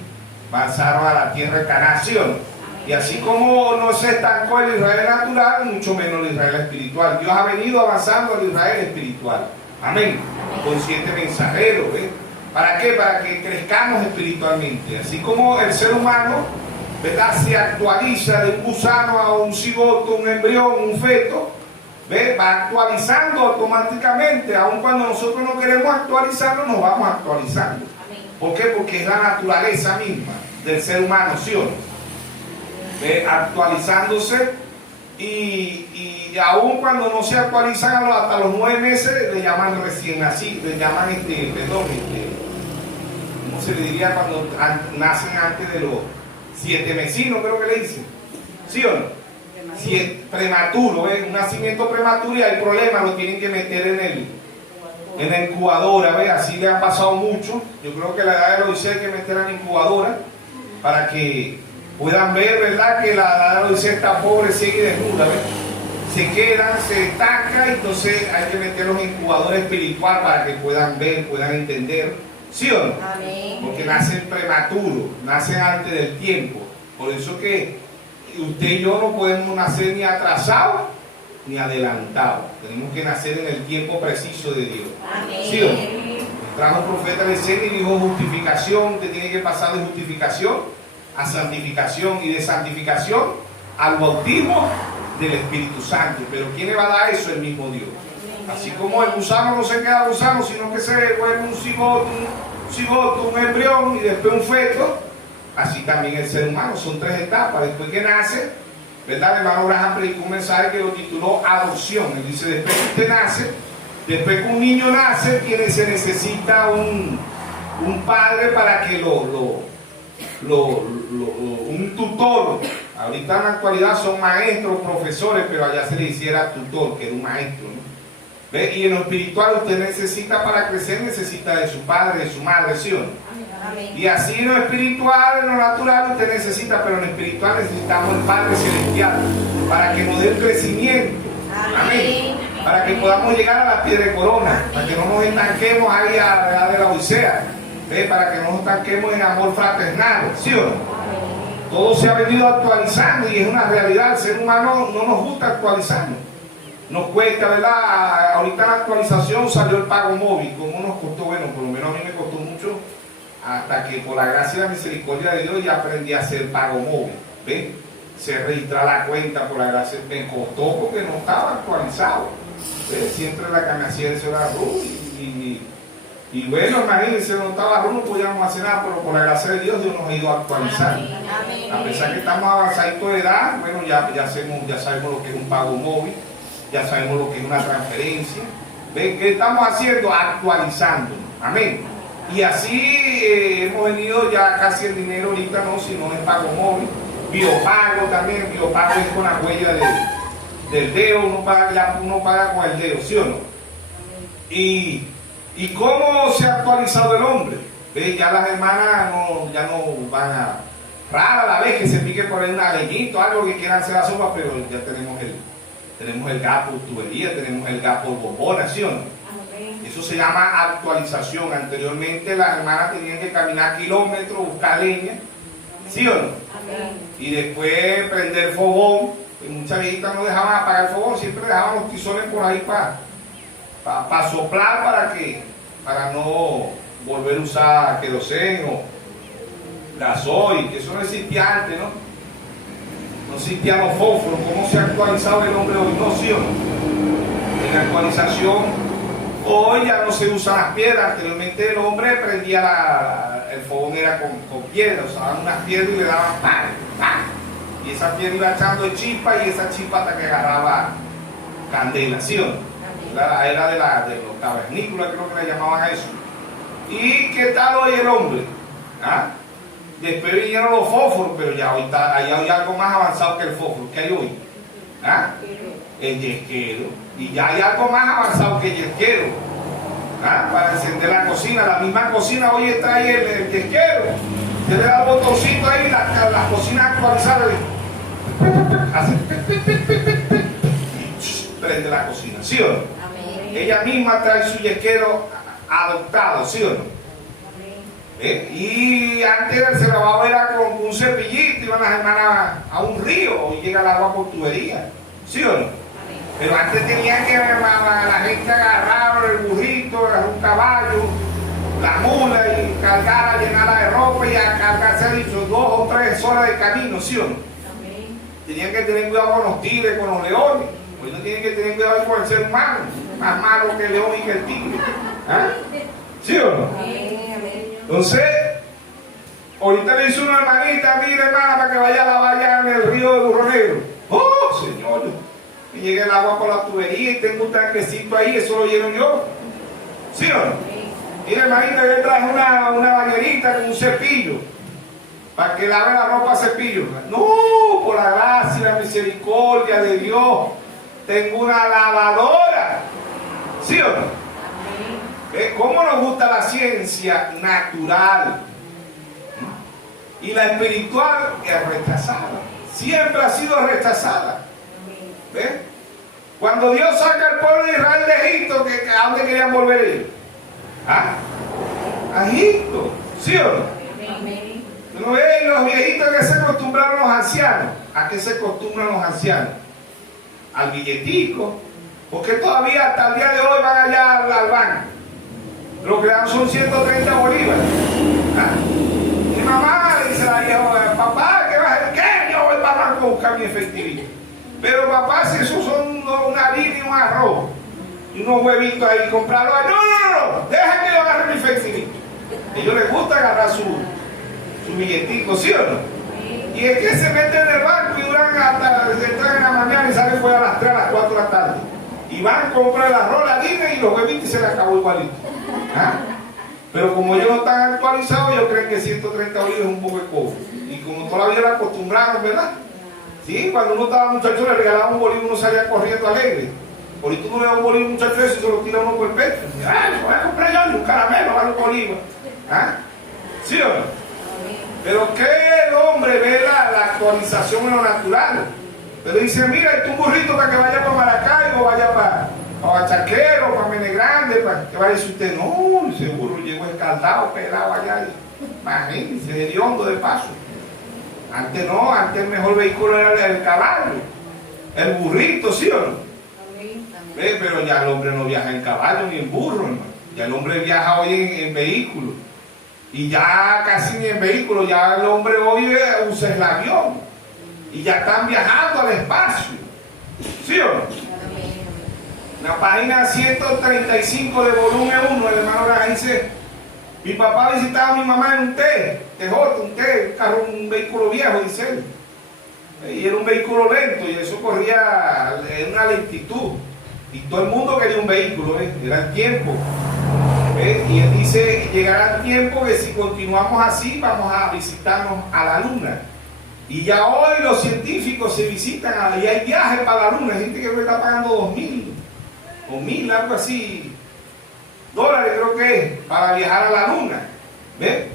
avanzaron a la tierra de Canaán, ¿sí o no? Y así como no se estancó el Israel natural, mucho menos el Israel espiritual. Dios ha venido avanzando al Israel espiritual. Amén. Con 7 mensajeros, ¿eh? ¿Para qué? Para que crezcamos espiritualmente. Así como el ser humano, ¿verdad?, se actualiza de un gusano a un cigoto, un embrión, un feto, ¿ve?, va actualizando automáticamente. Aun cuando nosotros no queremos actualizarnos, nos vamos actualizando. ¿Por qué? Porque es la naturaleza misma del ser humano, ¿sí o no? Actualizándose y aún cuando no se actualizan hasta los 9 meses le llaman recién nacido, le llaman ¿cómo se le diría cuando nacen antes de los 7 mesinos, creo que le dicen? ¿Sí o no? Prematuro, un nacimiento prematuro, y hay problemas, lo tienen que meter en la incubadora, ¿ve? Así le han pasado mucho. Yo creo que la edad de los 16 hay que meter en la incubadora para que puedan ver, ¿verdad?, que la edad de los 16 está pobre, ciega y desnuda, ¿ve? Se quedan, se estancan, entonces hay que meterlos en incubadora espiritual para que puedan ver, puedan entender, ¿sí o no? Amén. Porque nacen prematuros, nacen antes del tiempo. Por eso que usted y yo no podemos nacer ni atrasados ni adelantados. Tenemos que nacer en el tiempo preciso de Dios. Amén. ¿Sí o no? Trajo el profeta de escena y dijo justificación, que tiene que pasar de justificación a santificación, y de santificación al bautismo del Espíritu Santo. Pero ¿quién le va a dar eso? El mismo Dios. Así como el gusano no se queda gusano, sino que se vuelve un cigoto, un embrión y después un feto, así también el ser humano. Son 3 etapas. Después que nace, ¿verdad? El hermano Graham predicó un mensaje que lo tituló adopción. Él dice, después que usted nace, después que un niño nace, se necesita un padre para que un tutor. Ahorita en la actualidad son maestros, profesores, pero allá se le hiciera tutor, que era un maestro, ¿no? ¿Ve? Y en lo espiritual usted necesita, para crecer, necesita de su padre, de su madre, ¿sí o no? Amén. Y así en lo espiritual, en lo natural usted necesita, pero en lo espiritual necesitamos el Padre Celestial para que nos dé el crecimiento. Amén. Para que podamos llegar a la piedra de corona, para que no nos estanquemos ahí a la Odisea. ¿Ve? Para que no nos estanquemos en amor fraternal, ¿sí o no? Todo se ha venido actualizando y es una realidad. El ser humano no nos gusta actualizarnos. Nos cuesta, ¿verdad? Ahorita la actualización salió el pago móvil. ¿Cómo nos costó? Bueno, por lo menos a mí me costó mucho, hasta que por la gracia y la misericordia de Dios ya aprendí a hacer pago móvil. ¿Ve? Se registra la cuenta por la gracia. Me costó porque no estaba actualizado. ¿Ve? Siempre la que me hacía eso era y bueno, imagínense, no estaba no podíamos hacer nada, pero por la gracia de Dios, Dios nos ha ido actualizando. Amén. A pesar que estamos avanzaditos de edad, bueno, ya sabemos lo que es un pago móvil, ya sabemos lo que es una transferencia. ¿Ven? ¿Qué estamos haciendo? Actualizando. Amén. Y así hemos venido ya casi el dinero ahorita, no, sino en pago móvil. Biopago también, biopago es con la huella del dedo, uno paga con el dedo, ¿sí o no? ¿Y cómo se ha actualizado el hombre? ¿Ve? Ya las hermanas ya no van a... Rara la vez que se pique por ahí un aleñito, algo que quieran hacer la sopa, pero ya tenemos el gas por tubería, tenemos el gas por bombona, ¿sí o no? Eso se llama actualización. Anteriormente las hermanas tenían que caminar kilómetros, buscar leña, ¿sí o no? Y después prender fogón. Y muchas viejitas no dejaban apagar el fogón, siempre dejaban los tizones por ahí para soplar, para no volver a usar queroseno o gasoil, que eso no existía antes, ¿no? No existían los fósforos. ¿Cómo se ha actualizado el hombre hoy? No, ¿sí o no? en actualización, hoy ya no se usan las piedras. Anteriormente el hombre prendía el fogón era con piedras, usaban unas piedras y le daban ¡pam! ¡Pam! Y esa piedra iba echando chispa y esa chispa hasta que agarraba candelación. Era de los cavernícolas, creo que le llamaban a eso. ¿Y qué tal hoy el hombre? ¿Ah? Después vinieron los fósforos, pero ya hoy hay algo más avanzado que el fósforo. ¿Qué hay hoy? ¿Ah? El yesquero. Y ya hay algo más avanzado que el yesquero. ¿Ah? Para encender la cocina. La misma cocina hoy trae el yesquero. Se le da el botoncito ahí y las cocinas actualizadas hace prende la cocina, ¿sí o no? Amén. Ella misma trae su yesquero adoptado, ¿sí o no? Y antes se lavaba era con un cepillito, iban las hermanas a un río, hoy llega el agua por tubería, ¿sí o no? Pero antes tenían que la gente agarrar el burrito, agarrar un caballo, la mula y cargarla, llenarla de ropa y a cargarse dicho 2 o 3 horas de camino, ¿sí o no? Tenían que tener cuidado con los tigres, con los leones. Hoy no tienen que tener cuidado con el ser humano, más malo que el león y que el tigre. ¿Ah? ¿Sí o no? Entonces, ahorita le hizo una hermanita, mire hermana, para que vaya a lavar allá en el río de Burro Negro. ¡Oh, señor! Y llega el agua por la tubería y tengo un tanquecito ahí, eso lo lleno yo. ¿Sí o no? Mire hermanita, yo traje una bañerita con un cepillo, para que lave la ropa a cepillo. No, por la gracia y la misericordia de Dios, tengo una lavadora. ¿Sí o no? ¿Cómo nos gusta la ciencia natural? Y la espiritual es rechazada. Siempre ha sido rechazada. ¿Ves? Cuando Dios saca al pueblo de Israel de Egipto, ¿a dónde querían volver ellos? ¿Ah? A Egipto. ¿Sí o no? ¿No ves los viejitos que se acostumbraron los ancianos? ¿A qué se acostumbran los ancianos? Al billetico. Porque todavía hasta el día de hoy van allá al banco. Lo que dan son 130 bolívares. ¿Ah? Mi mamá le dice a la hija, papá, ¿qué vas a hacer? ¿Qué? Yo voy para el banco a buscar mi efectividad. Pero papá, si esos son una harina y un arroz y unos huevitos ahí, comprarlos. No, deja que yo agarre mi efectividad. A ellos les gusta agarrar su billetico, ¿sí o no? Y es que se meten en el banco y duran hasta entran en la mañana y salen fuera a las 3, a las 4 de la tarde. Y van a comprar el arroz, la harina y los huevitos y se les acabó igualito. ¿Ah? Pero como ellos no están actualizados, ellos creen que 130 bolívares es un poco de cobre. Y como toda la vida la acostumbraron, ¿verdad? Sí, cuando uno estaba muchacho le regalaba un bolívar, uno salía corriendo alegre. Ahorita uno le da un bolívar a un muchacho y se lo tira uno por el pecho. ¡Ay, voy a comprar yo un caramelo, vale un bolívar! ¿Ah? ¿Sí o no? Pero que el hombre ve la actualización en lo natural. Pero dice, mira, hay un burrito para que vaya para Maracaibo, vaya para Bachaquero, para Mene Grande, para que vaya. Y usted, no, ese burro llegó escaldado, pelado allá. Imagínense, hediondo de paso. Antes no, antes el mejor vehículo era el caballo, el burrito, ¿sí o no? ¿Ve? Pero ya el hombre no viaja en caballo ni en burro, hermano. Ya el hombre viaja hoy en vehículo. Y ya casi ni en vehículo, ya el hombre hoy usa el avión. Y ya están viajando al espacio. ¿Sí o no? En la página 135 de volumen 1, el hermano Graham dice, mi papá visitaba a mi mamá en un TJ, un carro, un vehículo viejo, dice él. Y era un vehículo lento y eso corría en una lentitud. Y todo el mundo quería un vehículo, era el tiempo. Y él dice, llegará el tiempo que si continuamos así vamos a visitarnos a la luna. Y ya hoy los científicos se visitan y hay viajes para la luna. Hay gente que me está pagando 2.000 o 1.000, algo así, dólares creo que es, para viajar a la luna. ¿Ves?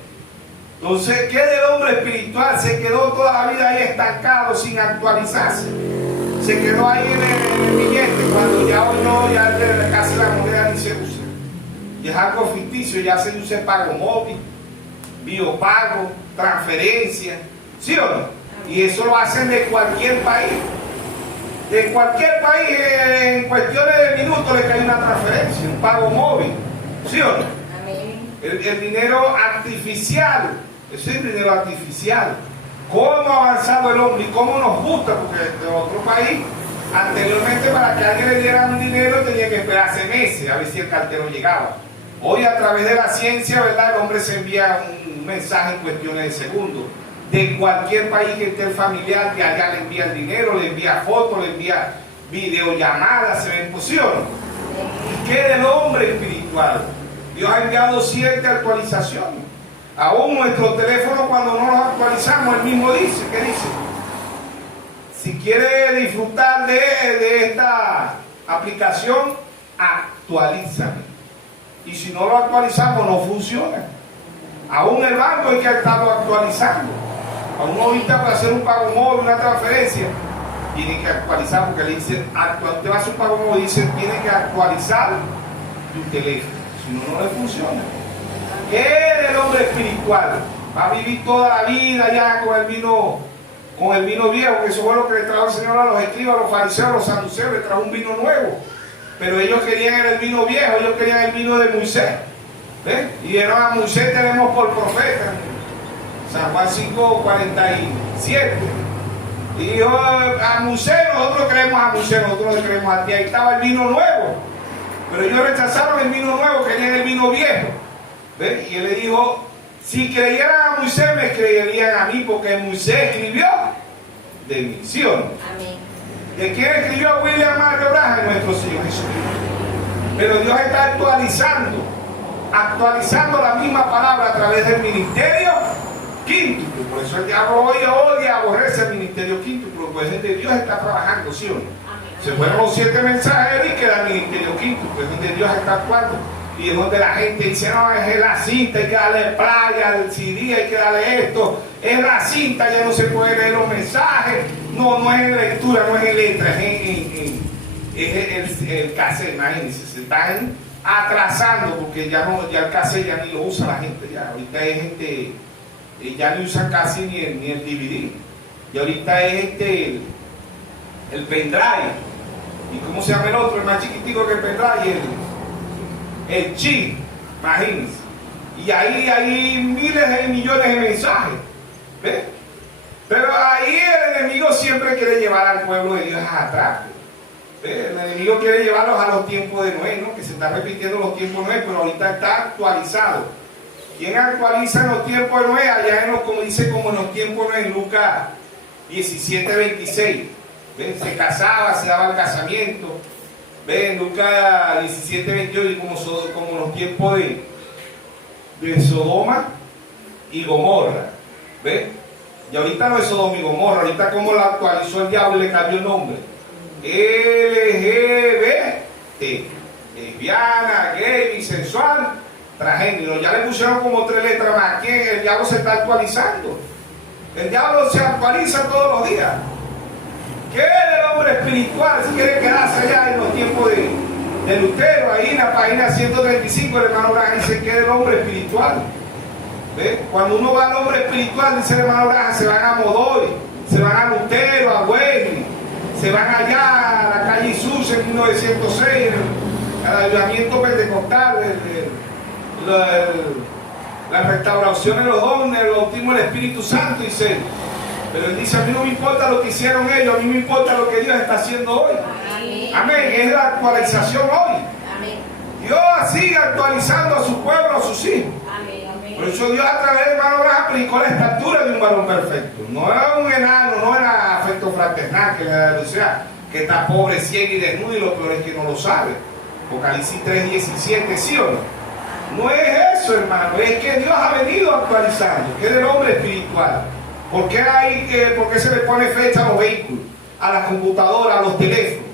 Entonces, ¿qué del hombre espiritual? Se quedó toda la vida ahí estancado sin actualizarse. Se quedó ahí en el billete, cuando ya hoy no, ya casi la moneda ni se usa. Y es algo ficticio, ya se usa pago móvil, biopago, transferencia, ¿sí o no? Y eso lo hacen de cualquier país. De cualquier país, en cuestiones de minutos le cae una transferencia, un pago móvil, ¿sí o no? El dinero artificial, ese es el dinero artificial. ¿Cómo ha avanzado el hombre y cómo nos gusta? Porque de otro país Anteriormente, para que alguien le diera un dinero tenía que esperarse meses a ver si el cartero llegaba. Hoy, a través de la ciencia, ¿verdad?, el hombre se envía un mensaje en cuestiones de segundos. De cualquier país que esté el familiar, de allá le envía el dinero, le envía fotos, le envía videollamadas, se ven posiciones. ¿Y qué del hombre espiritual? Dios ha enviado 7 actualizaciones. Aún nuestro teléfono, cuando no los actualizamos, él mismo dice, ¿qué dice? Si quiere disfrutar de esta aplicación, actualízame. Y si no lo actualizamos, no funciona. Aún el banco hay que estarlo actualizando. Aún ahorita para hacer un pago móvil, una transferencia, tiene que actualizar, porque le dicen, te va a hacer un pago móvil, dice, tiene que actualizar tu teléfono. Si no, no le funciona. ¿Qué del hombre espiritual? Va a vivir toda la vida ya con el vino viejo, que eso fue lo que le trajo el Señor a los escribas, a los fariseos, a los saduceos, le trajo un vino nuevo. Pero ellos querían el vino viejo, ellos querían el vino de Moisés. ¿Ves? Y dijeron, a Moisés tenemos por profeta. San Juan 5:47. Y dijo, a Moisés, nosotros creemos a Moisés, nosotros le creemos a ti. Ahí estaba el vino nuevo. Pero ellos rechazaron el vino nuevo, querían el vino viejo. ¿Ves? Y él le dijo, si creyeran a Moisés, me creerían a mí, porque Moisés escribió de misión. Amén. ¿De quién escribió William Mario Branham? Nuestro Señor Jesucristo. Pero Dios está actualizando la misma palabra a través del ministerio quíntuplo. Por eso el diablo hoy odia, aborrece el ministerio quíntuplo, pues es donde Dios está trabajando, ¿sí o no? Se fueron los 7 mensajeros y queda el ministerio quíntuplo, es donde Dios está actuando. Y es donde la gente dice, no, es la cinta, hay que darle playa al CD, hay que darle esto, es la cinta, ya no se puede leer los mensajes, no es en lectura, no es en letra, es el cassette, imagínense, se están atrasando porque ya el cassette ya ni lo usa la gente, ya ahorita hay gente, ya no usan casi ni el DVD, y ahorita es el pendrive, y ¿cómo se llama el otro? El más chiquitico que el pendrive, el chip, imagínense. Y ahí hay miles de millones de mensajes. ¿Ves? Pero ahí el enemigo siempre quiere llevar al pueblo de Dios atrás. ¿Ves? El enemigo quiere llevarlos a los tiempos de Noé, ¿no? Que se están repitiendo los tiempos de Noé, pero ahorita está actualizado. ¿Quién actualiza en los tiempos de Noé? Allá como dice, como en los tiempos de Noé, en Lucas 17:26. ¿Ves? Se casaba, se daba el casamiento. Ven, Lucas 17:28, y como los tiempos de Sodoma y Gomorra. ¿Ven? Y ahorita no es Sodoma y Gomorra, ahorita como la actualizó el diablo y le cambió el nombre. LGBT, lesbiana, gay, bisexual, transgénero. Ya le pusieron como 3 letras más. Aquí el diablo se está actualizando. El diablo se actualiza todos los días. ¿Qué del hombre espiritual? Si quiere quedarse allá en los tiempos de Lutero, ahí en la página 135, el hermano Branham dice que del hombre espiritual. ¿Ves? Cuando uno va al hombre espiritual, dice el hermano Branham, se van a Modoy, se van a Lutero, a Wesley, se van allá a la calle Jesús en 1906, al ayuntamiento pentecostal, la restauración de los dones, el bautismo del Espíritu Santo, dice. Pero él dice, a mí no me importa lo que hicieron ellos, a mí me importa lo que Dios está haciendo hoy. Amén. Amén. Es la actualización hoy. Amén. Dios sigue actualizando a su pueblo, a sus hijos. Amén. Amén. Por eso Dios a través de hermano Branham aplicó la estatura de un varón perfecto. No era un enano, no era afecto fraternal, que está pobre, ciego y desnudo, y lo peor es que no lo sabe. Apocalipsis 3:17, ¿sí o no? No es eso, hermano, es que Dios ha venido actualizando, que es el hombre espiritual. ¿Por qué se le pone fecha a los vehículos, a las computadoras, a los teléfonos?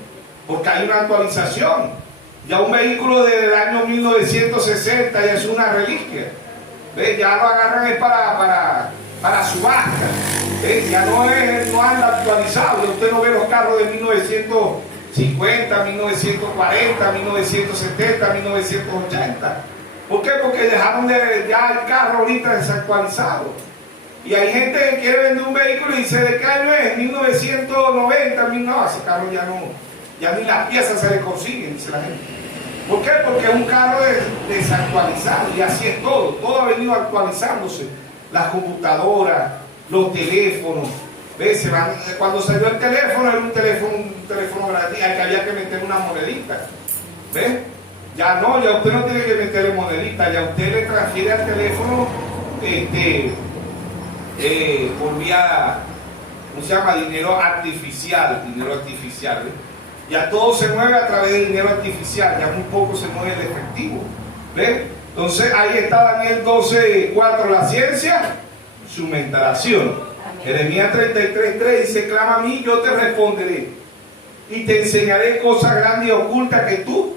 Porque hay una actualización. Ya un vehículo del año 1960 ya es una reliquia. ¿Ves? Ya lo agarran es para subasta. ¿Ves? Ya no anda actualizado. Usted no ve los carros de 1950, 1940, 1970, 1980. ¿Por qué? Porque dejaron ya el carro ahorita desactualizado. Y hay gente que quiere vender un vehículo y dice, ¿de qué año es? 1990, no, ese carro ya ni las piezas se le consiguen, dice la gente. ¿Por qué? Porque es un carro desactualizado, y así es todo ha venido actualizándose. Las computadoras, los teléfonos, ¿ves? Cuando salió el teléfono era un teléfono había que meter una monedita. ¿Ves? Ya no, ya usted no tiene que meterle monedita, ya usted le transfiere al teléfono por vía, ¿cómo se llama? Dinero artificial, ¿ves? Ya todo se mueve a través de dinero artificial, ya muy poco se mueve el efectivo. ¿Ves? Entonces ahí está Daniel 12:4, la ciencia se aumentará. Jeremías 33:3 dice: clama a mí, yo te responderé y te enseñaré cosas grandes y ocultas que tú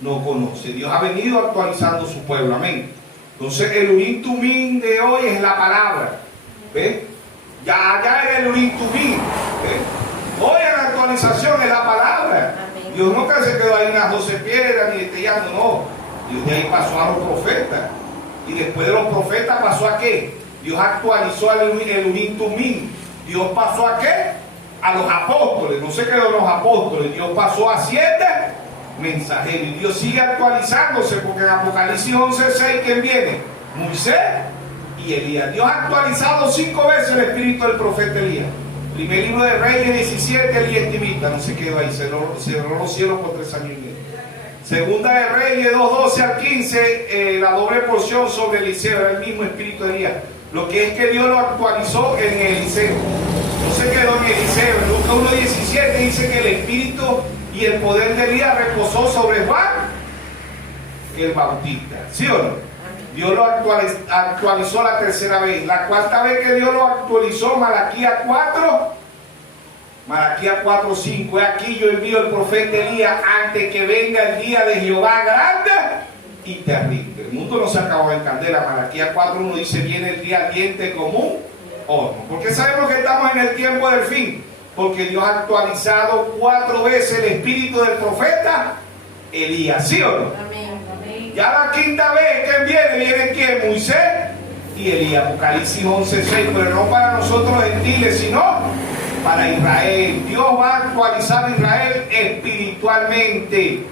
no conoces. Dios ha venido actualizando su pueblo, amén. Entonces el Urim Tumim de hoy es la palabra. ¿Ves? Ya es el Urim Tumim. Hoy en la actualización es la palabra. Amén. Dios nunca se quedó ahí en las 12 piedras ni estellando, no. Dios de ahí pasó a los profetas. Y después de los profetas pasó a qué? Dios actualizó el Urim Tumim. Dios pasó a qué? A los apóstoles. No se quedó en los apóstoles. Dios pasó a 7 mensajeros. Y Dios sigue actualizándose, porque en Apocalipsis 11:6, ¿quién viene? Moisés y Elías. Dios ha actualizado 5 veces el espíritu del profeta Elías. Primer libro de Reyes 17, Elías estimita, no se quedó ahí, cerró los cielos por 3 años y medio. Segunda de Reyes 2:12 al 15, la doble porción sobre Eliseo, era el mismo espíritu de Elías. Lo que es que Dios lo actualizó en Eliseo. No se quedó en Eliseo. En Lucas 1:17 dice que el espíritu y el poder de Elías reposó sobre Juan el Bautista. ¿Sí o no? Dios lo actualizó la tercera vez. La cuarta vez que Dios lo actualizó, Malaquías 4:5. He aquí yo envío el profeta Elías antes que venga el día de Jehová grande y terrible. El mundo no se acabó en candela. Malaquías 4:1 dice: viene el día ardiente como un horno. ¿Por qué sabemos que estamos en el tiempo del fin? Porque Dios ha actualizado 4 veces el espíritu del profeta Elías. ¿Sí o no? Amén. Ya la quinta vez que viene ¿quién? Moisés y Elías. Apocalipsis 11:6, pero no para nosotros gentiles, sino para Israel. Dios va a actualizar a Israel espiritualmente.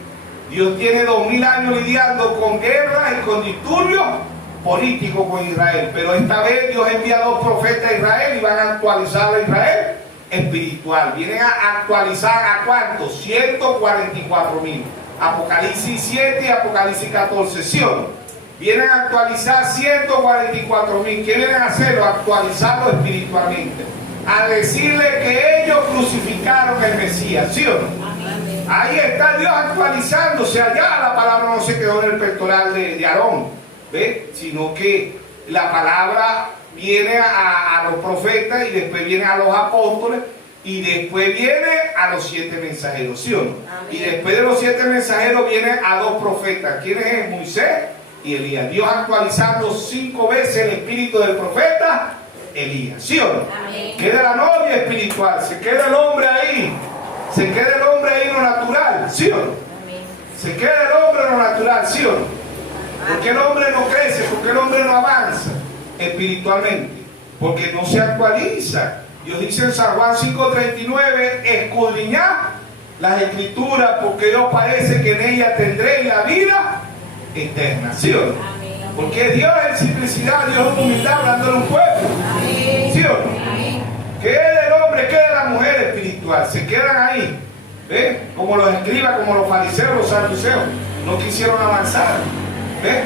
Dios tiene 2000 años lidiando con guerras y con disturbios políticos con Israel, pero esta vez Dios envía 2 profetas a Israel y van a actualizar a Israel espiritual. Vienen a actualizar ¿a cuántos? 144,000. Apocalipsis 7 y Apocalipsis 14, ¿sí o no? Vienen a actualizar 144,000. ¿Qué vienen a hacerlo? Actualizarlo espiritualmente. A decirle que ellos crucificaron el Mesías, ¿sí o no? Amén. Ahí está Dios actualizándose. Allá la palabra no se quedó en el pectoral de Aarón, ¿ves? Sino que la palabra viene a los profetas y después viene a los apóstoles. Y después viene a los 7 mensajeros, ¿sí o no? Amén. Y después de los 7 mensajeros vienen a 2 profetas. ¿Quiénes es? Moisés y Elías. Dios actualizando 5 veces el espíritu del profeta Elías, ¿sí o no? Amén. Queda la novia espiritual, se queda el hombre ahí. Se queda el hombre ahí en lo natural, ¿sí o no? Amén. Se queda el hombre en lo natural, ¿sí o no? ¿Por qué el hombre no crece? ¿Por qué el hombre no avanza espiritualmente? Porque no se actualiza. Dios dice en San Juan 5:39: escudriñad las escrituras, porque Dios parece que en ellas tendréis la vida eterna. ¿Sí o no? Amén. Porque Dios es simplicidad, Dios es humildad, hablando de un pueblo. Amén. ¿Sí o no? Amén. ¿Qué es del hombre? ¿Qué es de la mujer espiritual? Se quedan ahí, ¿ves? Como los escribas, como los fariseos, los saduceos, no quisieron avanzar, ¿ves?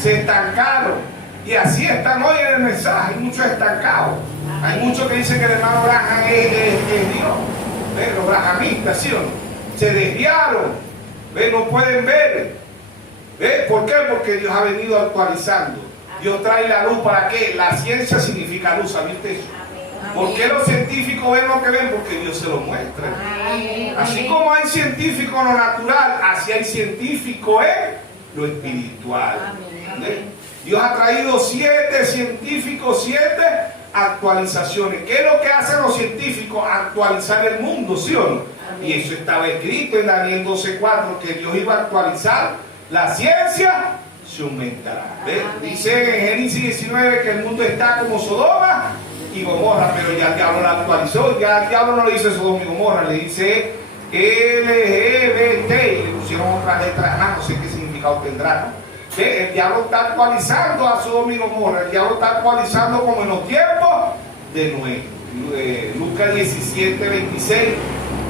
Se estancaron. Y así están hoy en el mensaje, hay muchos estancados. Hay muchos que dicen que el hermano Branham es Dios. ¿Ves? Los brahamistas, ¿sí o no? Se desviaron. ¿Ves? No pueden ver. ¿Ves? ¿Por qué? Porque Dios ha venido actualizando. Dios trae la luz. ¿Para qué? La ciencia significa luz, ¿sabiste eso? ¿Por qué los científicos ven lo que ven? Porque Dios se lo muestra. Así como hay científicos en lo natural, así hay científicos en lo espiritual. ¿Ves? Dios ha traído 7 científicos, 7 actualizaciones. ¿Qué es lo que hacen los científicos? Actualizar el mundo, ¿sí o no? Amén. Y eso estaba escrito en Daniel 12:4, que Dios iba a actualizar la ciencia, se aumentará. Dice en Génesis 19 que el mundo está como Sodoma y Gomorra, pero ya el diablo la actualizó. Ya el diablo no le dice Sodoma y Gomorra, le dice LGBT, le pusieron otras letras más, no sé qué significado tendrá, ¿no? El diablo está actualizando a Sodoma y Gomorra. El diablo está actualizando como en los tiempos de Noé. Lucas 17:26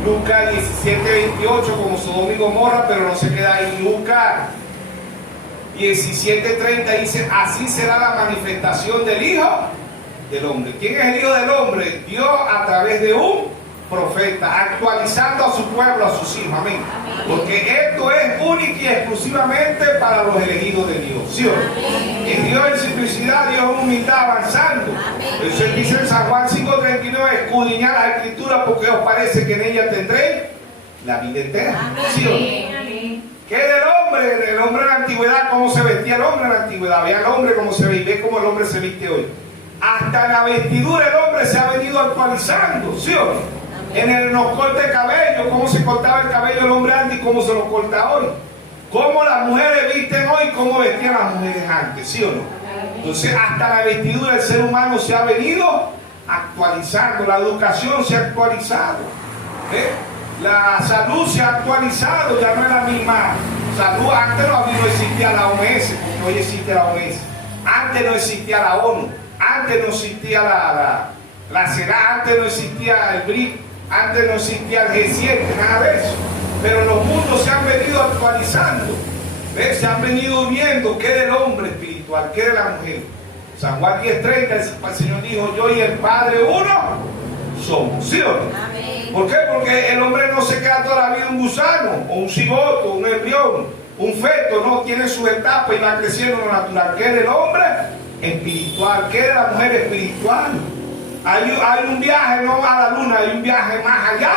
Lucas 17:28 como Sodoma y Gomorra, pero no se queda ahí. Lucas 17:30 dice, así será la manifestación del Hijo del Hombre. ¿Quién es el Hijo del Hombre? Dios a través de un profeta, actualizando a su pueblo, a sus hijos. Amén. Porque esto es único y exclusivamente para los elegidos de Dios. ¿Sí o no? Es Dios en simplicidad, Dios en humildad, avanzando. Eso dice en San Juan 5:39, escudriñad las escrituras porque os parece que en ella tendréis la vida eterna. ¿Sí o no? ¿Qué del hombre? El hombre en la antigüedad, ¿cómo se vestía el hombre en la antigüedad? Vean el hombre cómo se ve, cómo el hombre se viste hoy. Hasta la vestidura el hombre se ha venido actualizando, ¿sí o no? En los cortes de cabello, cómo se cortaba el cabello el hombre antes y cómo se lo corta hoy. Cómo las mujeres visten hoy y cómo vestían las mujeres antes, ¿sí o no? Entonces, hasta la vestidura del ser humano se ha venido actualizando, la educación se ha actualizado, la salud se ha actualizado, ya no es la misma salud. Antes no existía la OMS, como hoy existe la OMS. Antes no existía la ONU, antes no existía la CEDA, antes no existía el BRIC, antes no existía el G7, nada de eso. Pero los mundos se han venido actualizando, ¿ves? Se han venido viendo qué del hombre espiritual, qué de la mujer. San Juan 10:30, el Señor dijo, yo y el Padre uno somos, ¿sí o no? Amén. ¿Por qué? Porque el hombre no se queda toda la vida un gusano, o un cigoto, un embrión, un feto, no, tiene sus etapas y va creciendo en lo natural. ¿Qué del hombre espiritual? ¿Qué de la mujer espiritual? Hay un viaje no a la luna, hay un viaje más allá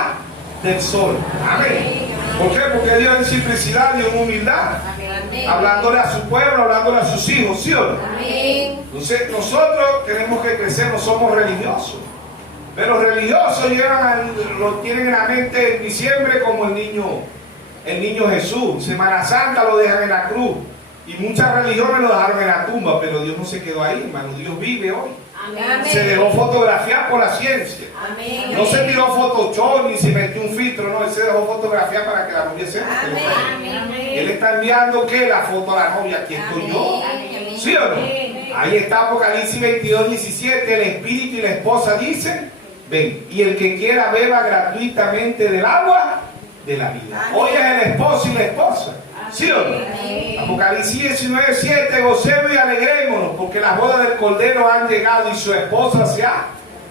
del sol. Amén. ¿Por qué? Porque Dios en simplicidad y en humildad, hablándole a su pueblo, hablándole a sus hijos, ¿sí o no? Amén. Entonces nosotros tenemos que crecer, no somos religiosos. Pero los religiosos lo tienen en la mente en diciembre como el niño Jesús. Semana Santa lo dejan en la cruz. Y muchas religiones lo dejaron en la tumba, pero Dios no se quedó ahí, hermano. Dios vive hoy. Amén. Se dejó fotografiar por la ciencia. Amén. No se tiró Photoshop ni se metió un filtro, no. Él se dejó fotografiar para que la novia se vea. Él está enviando ¿qué? La foto a la novia. Aquí estoy yo. ¿Sí o no? Ahí está Apocalipsis 22:17. El espíritu y la esposa dicen, ven, y el que quiera beba gratuitamente del agua de la vida. Amén. Hoy es el esposo y la esposa. ¿Sí o no? Amén. Apocalipsis 19:7, gocemos y alegrémonos, porque las bodas del Cordero han llegado y su esposa se ha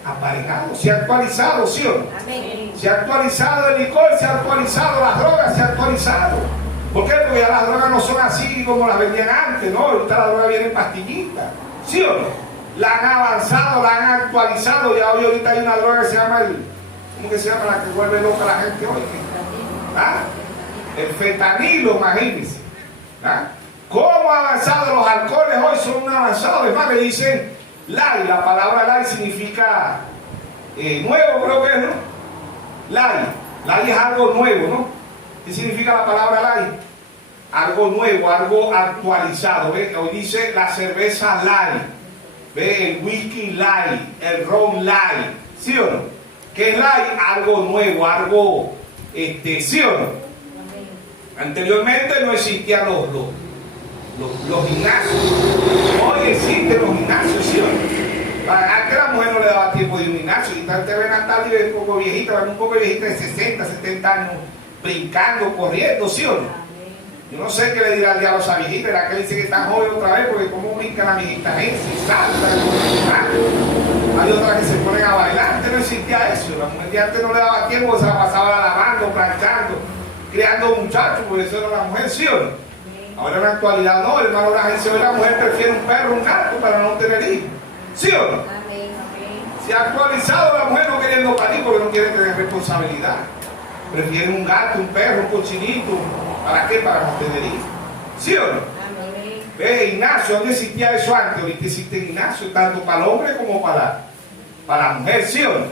aparejado, se ha actualizado, ¿sí o no? Amén. Se ha actualizado el licor, se ha actualizado las drogas, se ha actualizado. ¿Por qué? Porque ya las drogas no son así como las vendían antes, ¿no? Ahorita la droga viene en pastillitas, ¿sí o no? La han avanzado, la han actualizado. Ya hoy ahorita hay una droga que se llama ¿cómo que se llama la que vuelve loca a la gente hoy? ¿Ah? El fentanilo, imagínense. ¿Ah? ¿Cómo han avanzado los alcoholes hoy? Son un avanzado. Es más, le dicen light. La palabra light significa nuevo, creo que es, ¿no? Light. Light es algo nuevo, ¿no? ¿Qué significa la palabra light? Algo nuevo, algo actualizado. ¿Ve? Hoy dice la cerveza light. ¿Ve? El whisky light, el ron light. ¿Sí o no? ¿Qué es light? Algo nuevo, algo, ¿sí o no? Anteriormente no existían los gimnasios. Hoy existen los gimnasios, ¿sí o no? Antes la mujer no le daba tiempo de un gimnasio. Y usted ve a Natalia un poco viejita, un poco viejita de 60, 70 años, brincando, corriendo, ¿sí o no? Yo no sé qué le dirá el diablo a esa viejita, era que dice que está joven otra vez, porque cómo brinca la viejita y salta, hay otras que se ponen a bailar. Antes no existía eso, la mujer de antes no le daba tiempo, se la pasaba lavando, planchando, criando muchachos, porque eso era la mujer, ¿sí o no? Ahora en la actualidad no, hermano, la mujer prefiere un perro, un gato para no tener hijos, ¿sí o no? Se ha actualizado la mujer no queriendo parir porque no quiere tener responsabilidad. Prefieren un gato, un perro, un cochinito. ¿Para qué? Para no tener hijos. ¿Sí o no? ¿Ves? Ignacio, ¿dónde existía eso antes? Ahorita existe Ignacio, tanto para el hombre como para la mujer, ¿sí o no?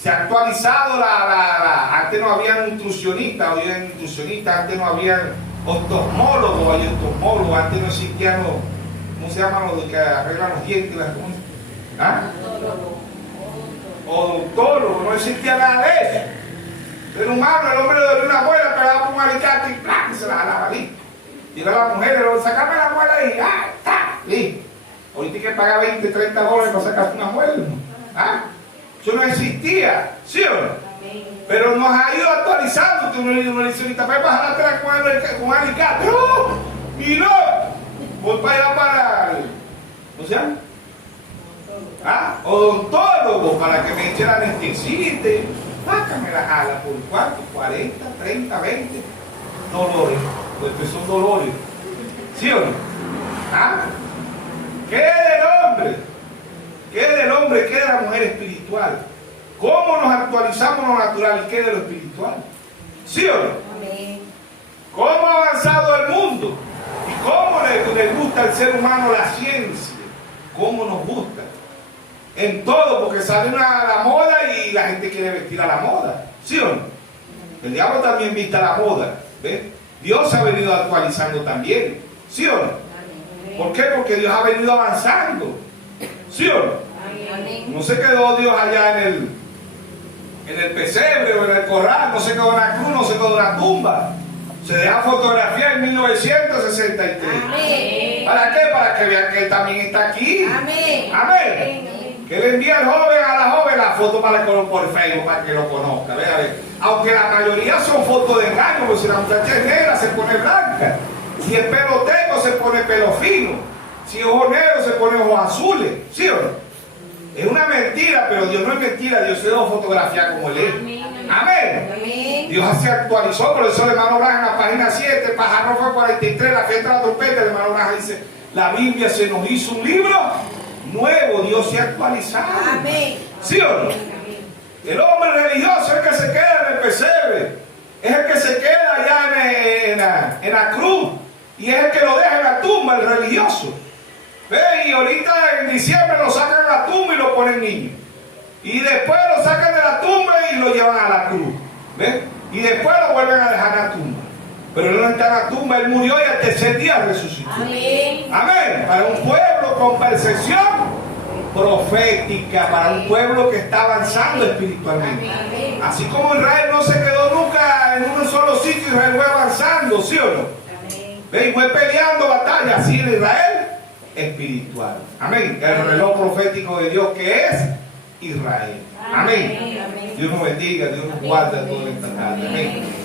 Se ha actualizado antes no había nutricionistas, hoy hay nutricionistas, antes no había oftalmólogos, hay oftalmólogos, antes no existían los, ¿cómo se llaman los que arreglan los dientes? ¿Ah? Odontólogos, no existía nada de eso. Era humano, el hombre le dolía una muela, pegaba un alicate y ¡plá! Se la jalaba listo. Llega la mujer, le sacame la muela y ¡ah! ¡Tá! Listo. Ahorita hay que pagar 20, 30 dólares para sacarte una muela. ¿Ah? Eso no existía, ¿sí o no? Pero nos ha ido actualizando. Uno dice, ahorita para bajar con alicate. ¡Oh! Y no, voy para allá para, ¿cómo se llama? Odontólogo, para que me eche la anestesía. Sácame la jala, ¿por cuánto? 40, 30, 20 dolores. Pues que son dolores. ¿Sí o no? ¿Qué del hombre? ¿Qué del hombre? ¿Qué de la mujer espiritual? ¿Cómo nos actualizamos en lo natural y qué de lo espiritual? ¿Sí o no? Amén. ¿Cómo ha avanzado el mundo? ¿Y cómo le gusta al ser humano la ciencia? ¿Cómo nos gusta? En todo, porque sale la moda y la gente quiere vestir a la moda. ¿Sí o no? El diablo también viste a la moda. ¿Ves? Dios ha venido actualizando también. ¿Sí o no? ¿Por qué? Porque Dios ha venido avanzando. ¿Sí o no? Amén. No se quedó Dios allá en el pesebre o en el corral, no se quedó en la cruz, no se quedó en la tumba. Se deja fotografiar en 1963. Amén. ¿Para qué? Para que vean que Él también está aquí. Amén. Amén. Que le envía al joven a la joven la foto por Facebook para que lo conozca. Vea. Aunque la mayoría son fotos de engaño, porque si la muchacha es negra se pone blanca. Si es pelo teco se pone pelo fino. Si es ojo negro se pone ojos azules. ¿Sí o no? Es una mentira, pero Dios no es mentira. Dios se dejó fotografiar como Él es. Amén. Amén. Dios se actualizó, por eso el hermano Braja en la página 7, Pajarro fue 43, la fiesta de la trompeta, el hermano Braja dice, la Biblia se nos hizo un libro nuevo, Dios se ha actualizado. Amén. ¿Sí o no? El hombre religioso es el que se queda en el pesebre, es el que se queda allá en la cruz, y es el que lo deja en la tumba, el religioso. ¿Ve? Y ahorita en diciembre lo sacan de la tumba y lo ponen niño. Y después lo sacan de la tumba y lo llevan a la cruz. ¿Ves? Y después lo vuelven a dejar en la tumba. Pero él no está en la tumba, él murió y al tercer día resucitó. Amén. Amén. Para un pueblo con percepción profética, para un pueblo que está avanzando espiritualmente. Amén. Así como Israel no se quedó nunca en un solo sitio, Israel fue avanzando, ¿sí o no? Amén. ¿Ve? Y fue peleando batallas, así en Israel espiritual. Amén. El reloj profético de Dios que es Israel. Amén. Amén. Dios nos bendiga, Dios nos guarda toda esta tarde. Amén.